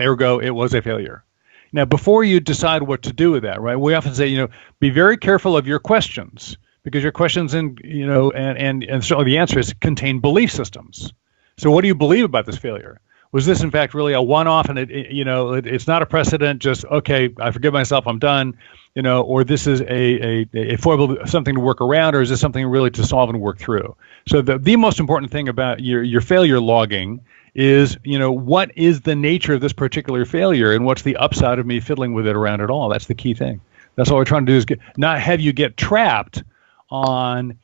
Ergo, it was a failure. Now, before you decide what to do with that, right? We often say, be very careful of your questions, because your questions and certainly the answers contain belief systems. So, what do you believe about this failure? Was this in fact really a one-off, and it's not a precedent? Just okay, I forgive myself, I'm done. Or this is a foible, something to work around, or is this something really to solve and work through? So the most important thing about your failure logging is, what is the nature of this particular failure, and what's the upside of me fiddling with it around at all? That's the key thing. That's all we're trying to do, is not have you get trapped on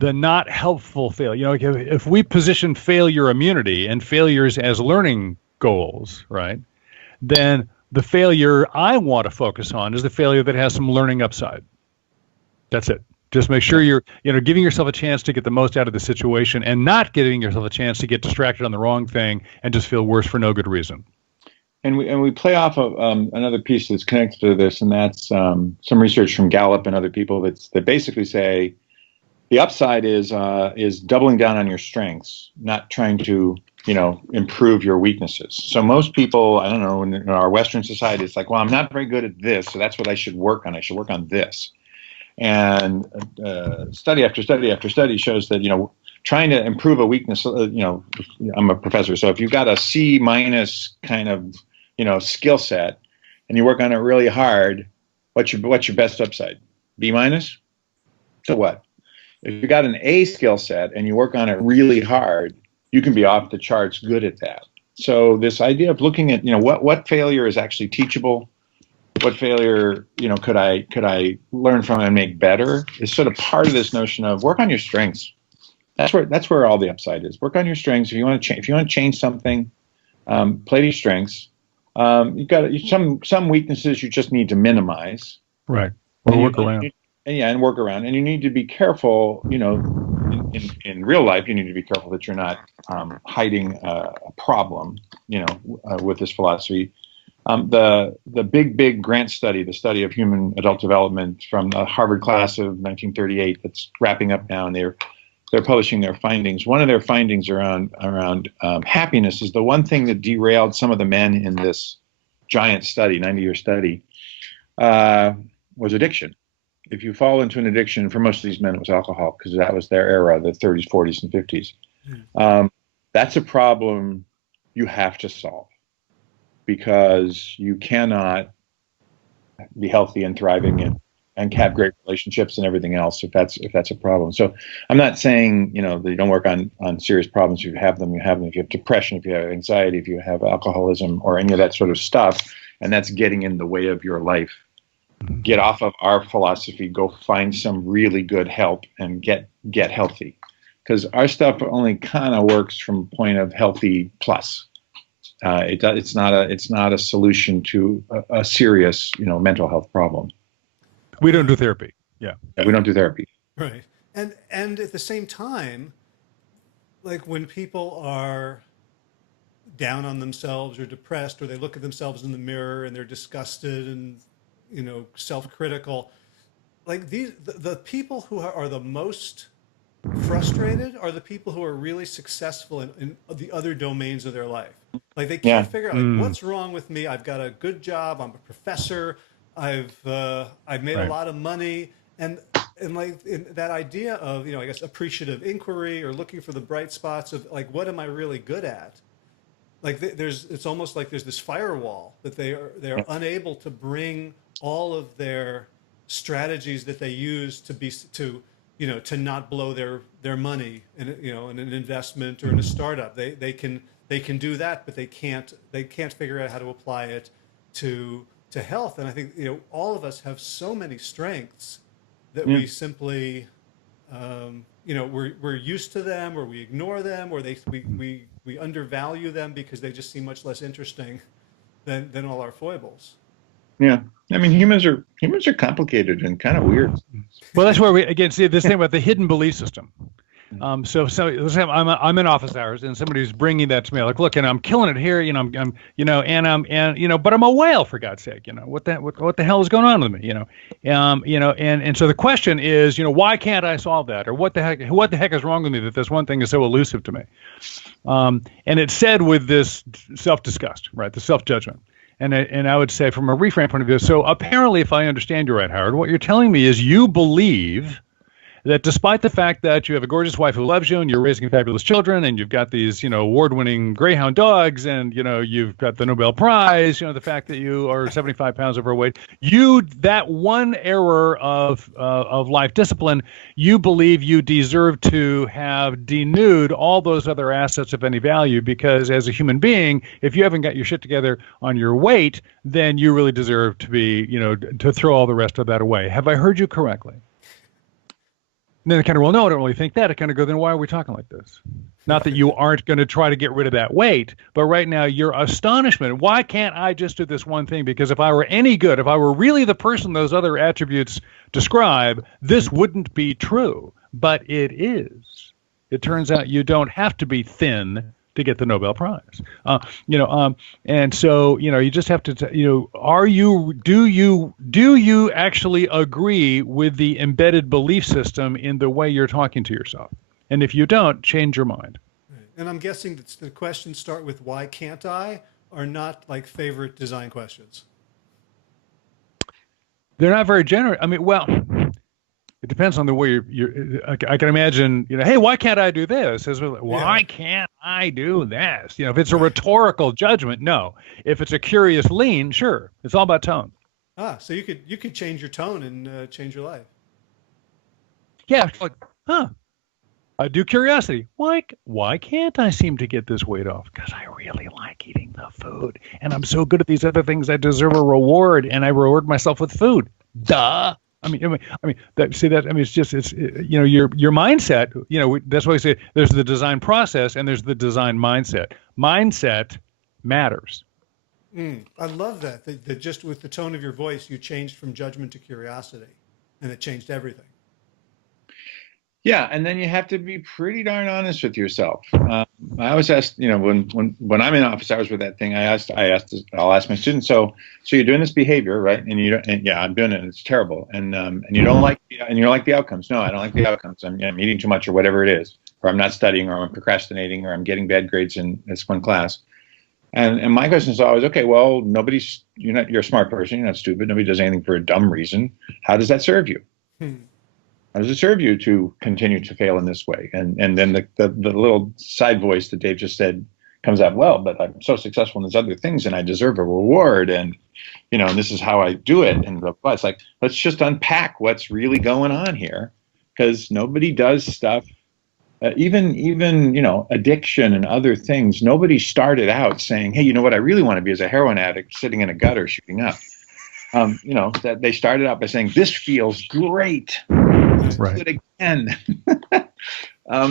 the not helpful failure. If we position failure immunity and failures as learning goals, right, then the failure I want to focus on is the failure that has some learning upside. That's it. Just make sure you're, giving yourself a chance to get the most out of the situation, and not giving yourself a chance to get distracted on the wrong thing and just feel worse for no good reason. And we play off of another piece that's connected to this, and that's some research from Gallup and other people that basically say the upside is doubling down on your strengths, not trying to improve your weaknesses. So most people, I don't know, in our Western society, it's like, well, I'm not very good at this, so that's what I should work on. I should work on this. And study after study after study shows that, trying to improve a weakness, I'm a professor, so if you've got a C- kind of, skill set, and you work on it really hard, what's your best upside? B minus? So what? If you got an A skill set and you work on it really hard, you can be off the charts good at that. So this idea of looking at, what failure is actually teachable, what failure, could I learn from and make better, is sort of part of this notion of work on your strengths. That's where all the upside is. Work on your strengths. If you want to change something, play to your strengths. You've got some weaknesses you just need to minimize. Right. Or work around. And work around. And you need to be careful, in real life, you need to be careful that you're not hiding a problem, with this philosophy. The big grant study, the study of human adult development from the Harvard class of 1938 that's wrapping up now, and they're publishing their findings. One of their findings around happiness is the one thing that derailed some of the men in this giant study, 90-year study, was addiction. If you fall into an addiction, for most of these men, it was alcohol, because that was their era, the 30s, 40s, and 50s. That's a problem you have to solve, because you cannot be healthy and thriving and have great relationships and everything else if that's a problem. So I'm not saying, that you don't work on serious problems. If you have them, you have them. If you have depression, if you have anxiety, if you have alcoholism or any of that sort of stuff, and that's getting in the way of your life, get off of our philosophy, go find some really good help and get healthy. Because our stuff only kind of works from point of healthy plus. It's not a solution to a serious, mental health problem. We don't do therapy. Yeah. We don't do therapy. Right. And at the same time, like when people are down on themselves or depressed, or they look at themselves in the mirror and they're disgusted and, self-critical, like the people who are the most frustrated are the people who are really successful in the other domains of their life. Like they can't figure out what's wrong with me. I've got a good job. I'm a professor. I've made a lot of money, and like that idea of I guess appreciative inquiry, or looking for the bright spots of like, what am I really good at? Like it's almost like there's this firewall that they're unable to bring all of their strategies that they use to not blow their money in in an investment or in a startup. They can do that, but they can't figure out how to apply it to health. And I think all of us have so many strengths that we simply we're used to them, or we ignore them, or we undervalue them because they just seem much less interesting than all our foibles. Yeah. I mean, humans are complicated and kind of weird. Well, that's where we again see this thing about the hidden belief system. So let's have, I'm in office hours, and somebody's bringing that to me, like, look, I'm killing it here, but I'm a whale, for God's sake, what the hell is going on with me, and so the question is, why can't I solve that, or what the heck is wrong with me that this one thing is so elusive to me, and it's said with this self-disgust, right, the self-judgment. And I would say, from a reframe point of view, so apparently, if I understand you right, Howard, what you're telling me is you believe that despite the fact that you have a gorgeous wife who loves you, and you're raising fabulous children, and you've got these, award-winning greyhound dogs, and, you've got the Nobel Prize, the fact that you are 75 pounds overweight, that one error of life discipline, you believe you deserve to have denuded all those other assets of any value, because as a human being, if you haven't got your shit together on your weight, then you really deserve to be, to throw all the rest of that away. Have I heard you correctly? And then I kind of, well, no, I don't really think that. I kind of go, then why are we talking like this? Not that you aren't going to try to get rid of that weight, but right now your astonishment, why can't I just do this one thing? Because if I were any good, if I were really the person those other attributes describe, this wouldn't be true. But it is. It turns out you don't have to be thin to get the Nobel Prize, and so you just have to, do you actually agree with the embedded belief system in the way you're talking to yourself? And if you don't, change your mind. And I'm guessing that the questions start with "why can't I?" are not like favorite design questions. They're not very generous. I mean, well, it depends on the way I can imagine, hey, why can't I do this? Why can't I do this? If it's a rhetorical judgment, no. If it's a curious lean, sure. It's all about tone. So you could change your tone and change your life. Yeah, like, huh? I do curiosity. Why can't I seem to get this weight off? Because I really like eating the food, and I'm so good at these other things. I deserve a reward, and I reward myself with food. Duh. See that? I mean, it's your mindset. That's why I say there's the design process and there's the design mindset. Mindset matters. I love that just with the tone of your voice, you changed from judgment to curiosity, and it changed everything. Yeah, and then you have to be pretty darn honest with yourself. I always ask, when I'm in office hours with that thing, I'll ask my students, so you're doing this behavior, right? And yeah, I'm doing it, and it's terrible, and you don't like the outcomes. No, I don't like the outcomes. I'm eating too much, or whatever it is, or I'm not studying, or I'm procrastinating, or I'm getting bad grades in this one class. And my question is always, okay, well, you're a smart person, you're not stupid. Nobody does anything for a dumb reason. How does that serve you? How does it serve you to continue to fail in this way? And then the little side voice that Dave just said comes out, well, but I'm so successful in these other things and I deserve a reward. And, and this is how I do it. And it's like, let's just unpack what's really going on here, because nobody does stuff, even addiction and other things. Nobody started out saying, hey, you know what I really want to be is a heroin addict sitting in a gutter shooting up. That they started out by saying, this feels great. Right. Do it again.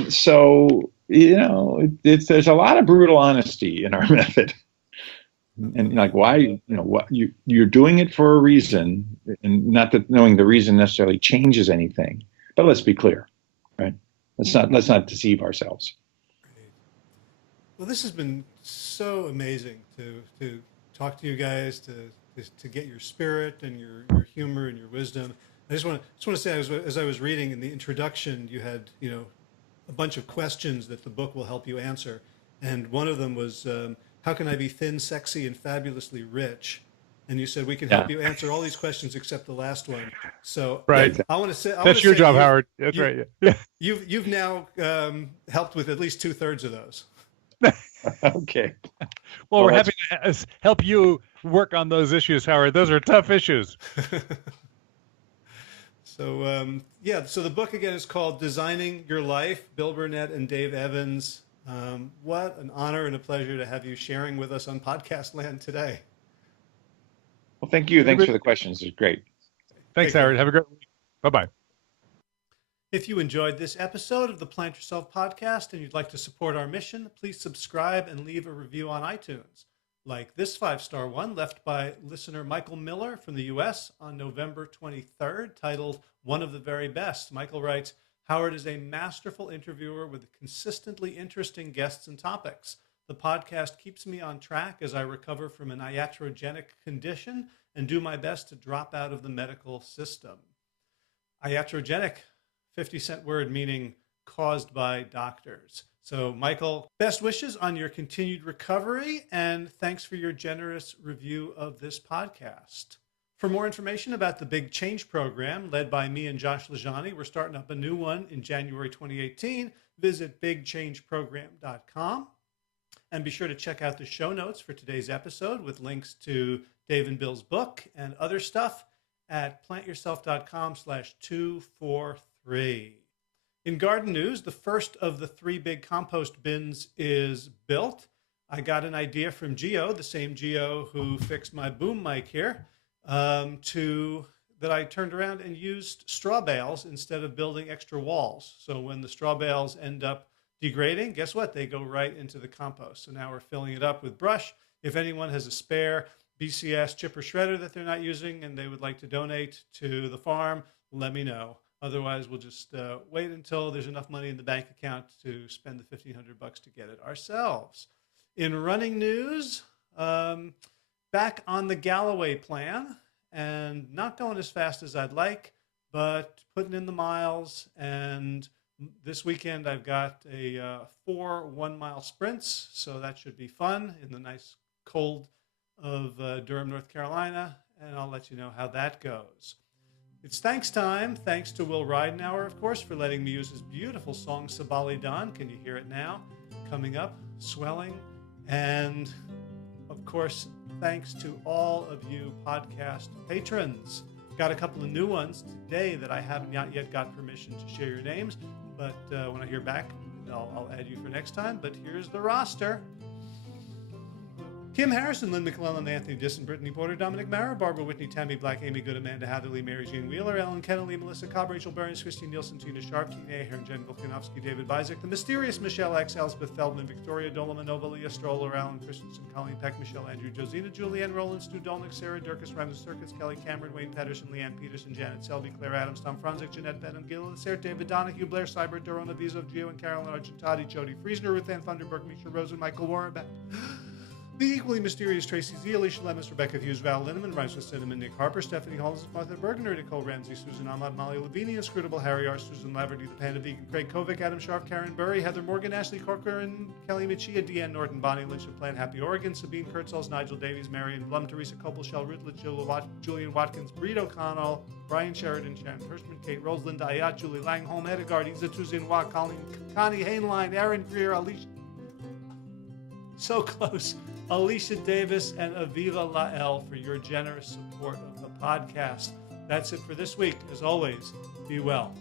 So there's a lot of brutal honesty in our method, and like why you're doing it for a reason, and not that knowing the reason necessarily changes anything. But let's be clear, right? Let's not deceive ourselves. Well, this has been so amazing to talk to you guys, to get your spirit and your humor and your wisdom. I just want to say, as I was reading in the introduction, you had a bunch of questions that the book will help you answer, and one of them was, how can I be thin, sexy, and fabulously rich? And you said we can help you answer all these questions except the last one. So right, I want to say that's your job, Howard. That's right. Yeah. You've now helped with at least 2/3 of those. Okay. Well, we're happy to help you work on those issues, Howard. Those are tough issues. So the book again is called Designing Your Life, Bill Burnett and Dave Evans. What an honor and a pleasure to have you sharing with us on Podcast Land today. Well, thank you. Thanks for the questions. It's great. Thanks, Howard. Have a great week. Bye-bye. If you enjoyed this episode of the Plant Yourself podcast and you'd like to support our mission, please subscribe and leave a review on iTunes. Like this 5-star one left by listener Michael Miller from the U.S. on November 23rd, titled One of the Very Best. Michael writes, Howard is a masterful interviewer with consistently interesting guests and topics. The podcast keeps me on track as I recover from an iatrogenic condition and do my best to drop out of the medical system. Iatrogenic, 50-cent word meaning caused by doctors. So, Michael, best wishes on your continued recovery, and thanks for your generous review of this podcast. For more information about the Big Change program led by me and Josh Lajani, we're starting up a new one in January 2018. Visit bigchangeprogram.com. And be sure to check out the show notes for today's episode with links to Dave and Bill's book and other stuff at plantyourself.com/243. In garden news, the first of the 3 big compost bins is built. I got an idea from Gio, the same Gio who fixed my boom mic here, that I turned around and used straw bales instead of building extra walls. So when the straw bales end up degrading, guess what? They go right into the compost. So now we're filling it up with brush. If anyone has a spare BCS chipper shredder that they're not using and they would like to donate to the farm, let me know. Otherwise, we'll just wait until there's enough money in the bank account to spend the $1,500 to get it ourselves. In running news, back on the Galloway plan and not going as fast as I'd like, but putting in the miles. And this weekend, I've got 4 one-mile sprints, so that should be fun in the nice cold of Durham, North Carolina, and I'll let you know how that goes. It's thanks time. Thanks to Will Ridenauer, of course, for letting me use his beautiful song, Sabali Dawn. Can you hear it now? Coming up, swelling. And, of course, thanks to all of you podcast patrons. Got a couple of new ones today that I haven't yet got permission to share your names, but when I hear back, I'll add you for next time. But here's the roster. Kim Harrison, Lynn McClellan, Anthony Disson, Brittany Porter, Dominic Mara, Barbara Whitney, Tammy Black, Amy Good, Amanda Hatherley, Mary Jean Wheeler, Ellen Kennelly, Melissa Cobb, Rachel Burns, Christine Nielsen, Tina Sharp, Keaton Ahern, Jen Volkanovsky, David Bizek, the mysterious Michelle X, Elspeth Feldman, Victoria Dolomanova, Leah Stroller, Alan Christensen, Colleen Peck, Michelle Andrew, Josina, Julianne Roland, Stu Dolnick, Sarah Durkis, Rhymes of Circuits, Kelly Cameron, Wayne Patterson, Leanne Peterson, Janet Selby, Claire Adams, Tom Franzik, Jeanette Benham, Gil, Sarah David Donahue, Blair Seibert, Dorona Vizo, Gio and Carolyn Argentati, Jody Friesner, Ruth Ann Thunderberg, Misha Rosen, Michael Warrenbeck. The equally mysterious Tracy Z, Alicia Lemus, Rebecca Hughes, Val Linneman, Rhymes with Cinnamon, Nick Harper, Stephanie Hollis, Martha Bergener, Nicole Ramsey, Susan Ahmad, Molly Levine, Inscrutable Harry R, Susan Laverty, The Panda Vegan, Craig Kovic, Adam Sharp, Karen Burry, Heather Morgan, Ashley Corcoran, Kelly Machia, Deanne Norton, Bonnie Lynch of Plant Happy Oregon, Sabine Kurtzels, Nigel Davies, Marion Blum, Teresa Copel, Rutledge, Julian Watkins, Breed O'Connell, Brian Sheridan, Sharon Hirschman, Kate Rose, Linda Ayat, Julie Langholm, Edegard, Isa Tuzin-Wa, Connie Hainline, Aaron Greer, Alicia. So close. Alicia Davis and Aviva Lael for your generous support of the podcast. That's it for this week. As always, be well.